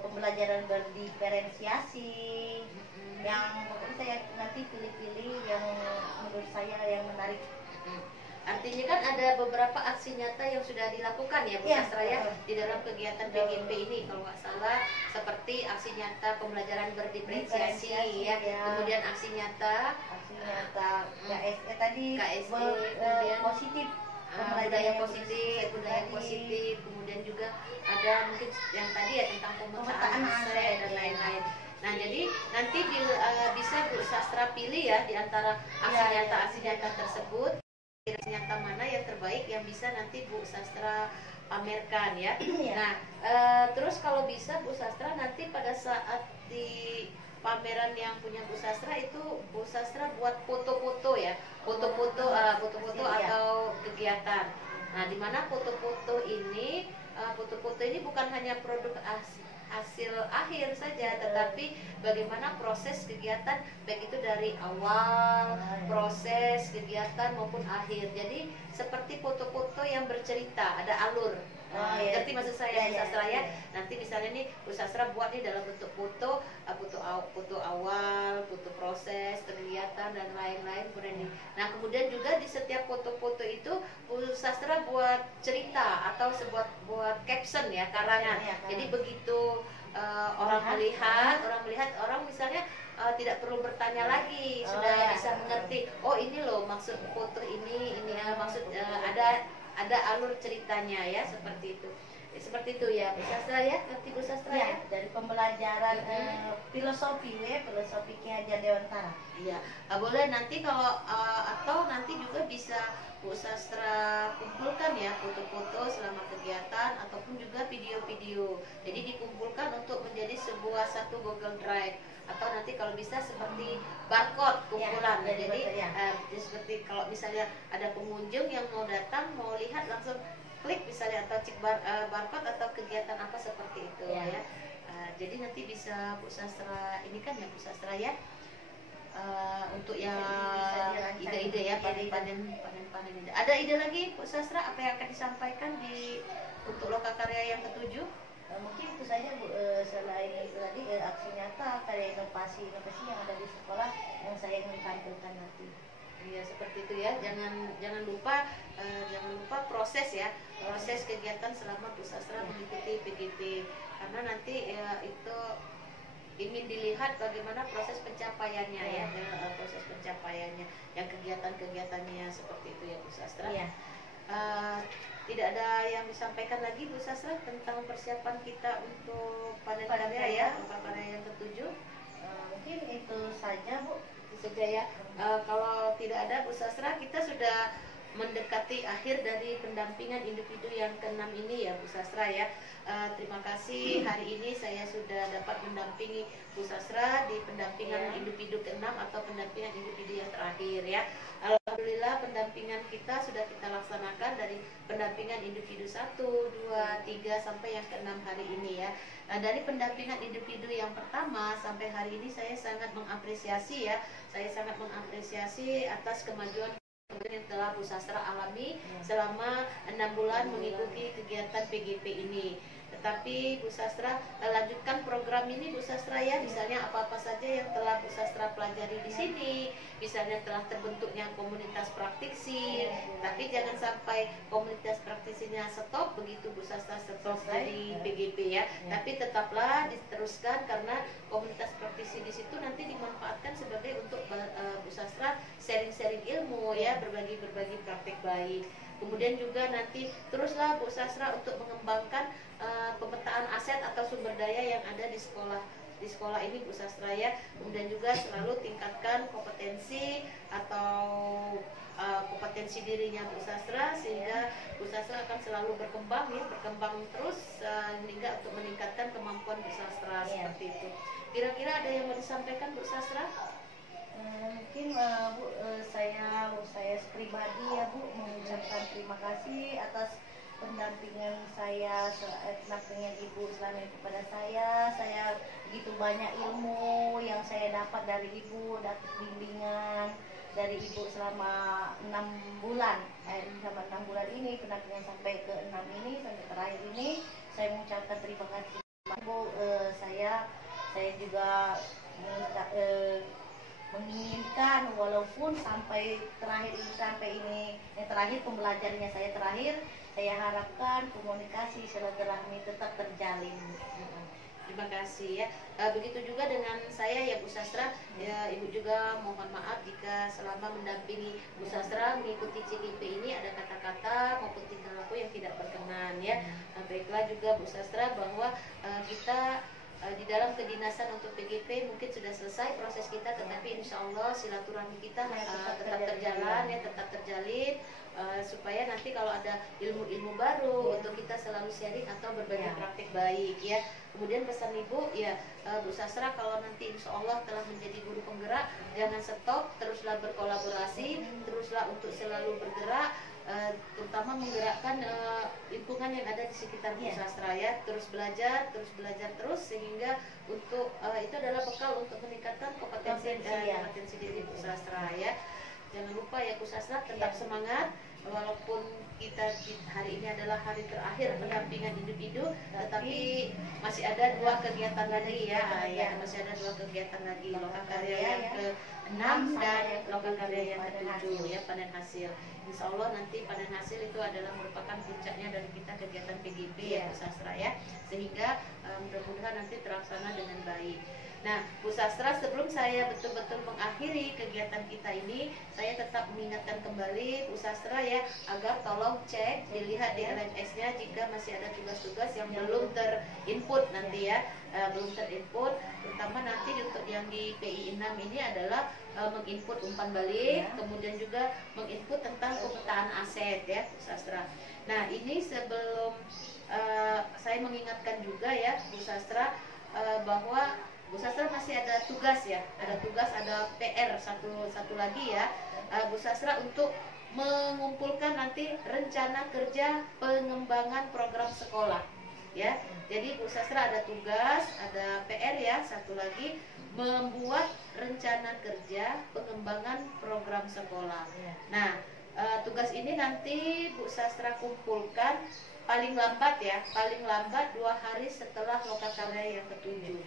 pembelajaran berdiferensiasi, yang pokoknya saya nanti pilih-pilih yang menurut saya yang menarik. Artinya kan ada beberapa aksi nyata yang sudah dilakukan ya Bu Sastra ya di dalam kegiatan PGP ini, kalau nggak salah seperti aksi nyata pembelajaran berdiferensiasi ya, kemudian aksi nyata KSE tadi, kemudian positif, budaya positif, kemudian juga ada mungkin yang tadi ya tentang pemetaan aset dan lain-lain. Nah, jadi nanti bisa Bu Sastra pilih ya di antara aksi nyata tersebut, aksi nyata mana yang terbaik yang bisa nanti Bu Sastra pamerkan ya. Nah, terus kalau bisa Bu Sastra nanti pada saat di pameran yang punya Bu Sastra itu Bu Sastra buat foto-foto ya, foto-foto atau kegiatan. Nah, di mana foto-foto ini bukan hanya produk hasil akhir saja, tetapi bagaimana proses kegiatan baik itu dari awal proses kegiatan maupun akhir. Jadi seperti foto-foto yang bercerita, ada alur. Ngerti maksud saya Bu Sastra ya? Nanti misalnya nih Bu Sastra buat nih dalam bentuk foto awal, foto proses kegiatan dan lain-lain. Nah, kemudian juga di setiap foto-foto itu Bu Sastra buat cerita atau buat caption ya, karangan. Jadi begitu orang melihat, orang misalnya tidak perlu bertanya lagi, sudah bisa mengerti. Oh, ini loh maksud foto ini maksud ada alur ceritanya ya, seperti itu. Seperti itu ya Bu Sastra ya, ngerti Bu Sastra ya? Dari pembelajaran filosofi Ki Hajar Dewantara. Iya, boleh nanti kalau atau nanti juga bisa Bu Sastra kumpulkan ya foto-foto selama kegiatan ataupun juga video-video. Jadi dikumpulkan untuk menjadi satu Google Drive, atau nanti kalau bisa seperti barcode kumpulan. Jadi seperti kalau misalnya ada pengunjung yang mau datang mau lihat langsung klik misalnya atau cek barcode atau kegiatan apa seperti itu ya. Jadi nanti bisa Bu Sastra ini kan ya Bu Sastra ya. Untuk yang ide-ide ya panen ide. Ada ide lagi Bu Sastra apa yang akan disampaikan untuk lokakarya yang ke-7? Mungkin itu saja Bu, selain itu tadi aksi nyata karya inovasi yang ada di sekolah yang saya ingin tampilkan nanti. Iya, seperti itu ya. Jangan lupa proses ya, proses kegiatan selama Bu Sastra mengikuti PGP, karena nanti itu ingin dilihat bagaimana proses pencapaiannya ya, proses pencapaiannya, yang kegiatan-kegiatannya seperti itu ya Bu Sastra. tidak ada yang disampaikan lagi Bu Sastra tentang persiapan kita untuk panen karya ya, loka karya yang ketujuh? Mungkin itu saja Bu. Itu saja ya. Kalau tidak ada Bu Sastra, kita sudah mendekati akhir dari pendampingan individu yang ke-6 ini ya Bu Sastra ya. Terima kasih hari ini saya sudah dapat mendampingi Bu Sastra di pendampingan individu ke-6 atau pendampingan individu yang terakhir ya. Alhamdulillah pendampingan kita sudah kita laksanakan dari pendampingan individu 1, 2, 3 sampai yang ke-6 hari ini ya. Dari pendampingan individu yang pertama sampai hari ini saya sangat mengapresiasi ya. Saya sangat mengapresiasi atas kemajuan yang telah Bu Sastra alami selama 6 bulan mengikuti kegiatan PGP ini. Tetapi Bu Sastra lanjutkan program ini Bu Sastra ya, misalnya apa-apa saja yang telah Bu Sastra pelajari di sini, misalnya telah terbentuknya komunitas praktisi, tapi jangan sampai komunitas praktisinya stop begitu Bu Sastra stop dari PGP ya, tapi tetaplah diteruskan karena komunitas praktisi di situ nanti dimanfaatkan sebagai untuk Bu Sastra sharing-sharing ilmu ya, berbagi praktik baik. Kemudian juga nanti teruslah Bu Sastra untuk mengembangkan pemetaan aset atau sumber daya yang ada di sekolah ini Bu Sastra ya. Kemudian juga selalu tingkatkan kompetensi atau kompetensi dirinya Bu Sastra sehingga Bu Sastra akan selalu berkembang ya, berkembang terus hingga untuk meningkatkan kemampuan Bu Sastra seperti itu. Kira-kira ada yang mau disampaikan Bu Sastra? Mungkin Bu, saya pribadi ya Bu mengucapkan terima kasih atas pendampingan saya, pendampingan Ibu selama ini kepada saya begitu banyak ilmu yang saya dapat dari Ibu, dapat bimbingan dari Ibu selama 6 bulan, selama 6 bulan ini, pendampingan sampai ke 6 ini, sampai terakhir ini, saya mengucapkan terima kasih Ibu. Saya juga menginginkan walaupun sampai terakhir ini, yang terakhir pembelajarannya saya terakhir, saya harapkan komunikasi silaturahmi tetap terjalin. Terima kasih ya. Begitu juga dengan saya ya Bu Sastra ya, Ibu juga mohon maaf jika selama mendampingi Bu Sastra mengikuti CGP ini ada kata-kata maupun tingkah laku yang tidak berkenan ya. Baiklah juga Bu Sastra bahwa kita di dalam kedinasan untuk PGP mungkin sudah selesai proses kita, tetapi insya Allah silaturahmi kita tetap terjalan ya, tetap terjalin supaya nanti kalau ada ilmu-ilmu baru untuk kita selalu sharing atau berbagi praktik baik ya. Kemudian pesan Ibu ya, Bu Sastra kalau nanti insya Allah telah menjadi guru penggerak, jangan stop, teruslah berkolaborasi, teruslah untuk selalu bergerak, terutama menggerakkan lingkungan yang ada di sekitar Bu Sastra ya, terus belajar terus sehingga untuk itu adalah bekal untuk meningkatkan kompetensi diri Bu Sastra ya. Jangan lupa ya Bu Sastra tetap semangat walaupun kita hari ini adalah hari terakhir pendampingan individu, tetapi masih ada 2 kegiatan lagi ya, masih ada 2 kegiatan lagi, loka karya yang ke-6 dan loka karya yang ke-7 ya, panen hasil. Insya Allah nanti panen hasil itu adalah merupakan puncaknya dari kita kegiatan PGP ya Bu Sastra ya, sehingga mudah-mudahan nanti terlaksana dengan baik. Nah Bu Sastra, sebelum saya betul-betul mengakhiri kegiatan kita ini, saya tetap mengingatkan kembali Bu Sastra ya, agar tolong cek, dilihat di LMS-nya jika masih ada tugas-tugas yang belum terinput nanti ya, belum terinput, terutama nanti untuk yang di PI 6 ini adalah menginput umpan balik, kemudian juga menginput tentang pemetaan aset ya Bu Sastra. Nah ini sebelum saya mengingatkan juga ya Bu Sastra bahwa Bu Sastra masih ada tugas ya, ada PR satu lagi ya, Bu Sastra untuk mengumpulkan nanti rencana kerja pengembangan program sekolah ya. Jadi Bu Sastra ada tugas, ada PR ya, satu lagi membuat rencana kerja pengembangan program sekolah. Nah tugas ini nanti Bu Sastra kumpulkan paling lambat 2 hari setelah loka karya yang ke-7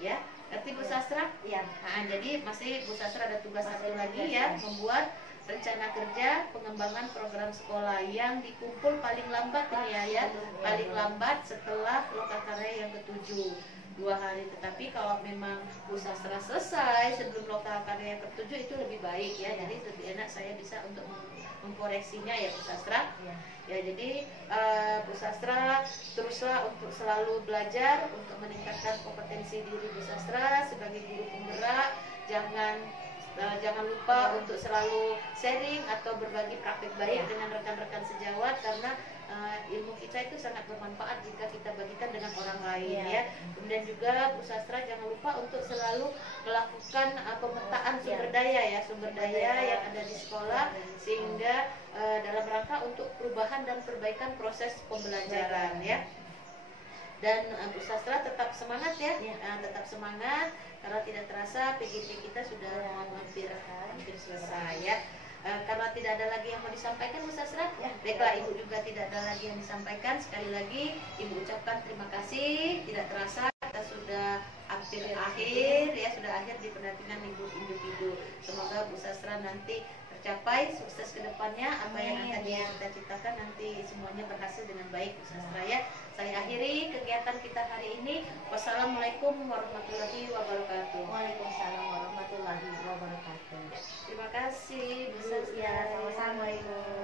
ya. Ngerti Bu Sastra? Ya. Nah, jadi masih Bu Sastra ada tugas satu lagi ya, membuat rencana kerja pengembangan program sekolah yang dikumpul paling lambat ini ya, paling lambat setelah loka karya yang ke-7. 2 hari. Tetapi kalau memang Bu Sastra selesai sebelum lokal karya yang tertuju itu lebih baik ya. Jadi lebih enak saya bisa untuk mengkoreksinya ya Bu Sastra. Ya, jadi Bu Sastra teruslah untuk selalu belajar untuk meningkatkan kompetensi diri Bu Sastra sebagai guru penggerak. Jangan lupa untuk selalu sharing atau berbagi praktik baik dengan rekan-rekan sejawat, karena ilmu kita itu sangat bermanfaat jika kita bagikan dengan orang lain ya. Kemudian juga Bu Sastra jangan lupa untuk selalu melakukan pemetaan sumber daya yang ada di sekolah, sehingga dalam rangka untuk perubahan dan perbaikan proses pembelajaran ya. Dan Bu Sastra tetap semangat ya, tetap semangat, karena tidak terasa PGP kita sudah hampir selesai ya. Karena tidak ada lagi yang mau disampaikan Bu Sastra, baiklah Ibu juga tidak ada lagi yang disampaikan. Sekali lagi Ibu ucapkan terima kasih. Tidak terasa kita sudah hampir akhir ya, sudah akhir di pendampingan Ibu individu. Semoga Bu Sastra nanti tercapai sukses ke depannya, apa yang akan dicita-citakan nanti semuanya berhasil dengan baik Bu Sastra ya. Saya akhiri kegiatan kita hari ini. Wassalamualaikum warahmatullahi wabarakatuh. Waalaikumsalam warahmatullahi wabarakatuh. Terima kasih Bu Sastra. Sama-sama Ibu.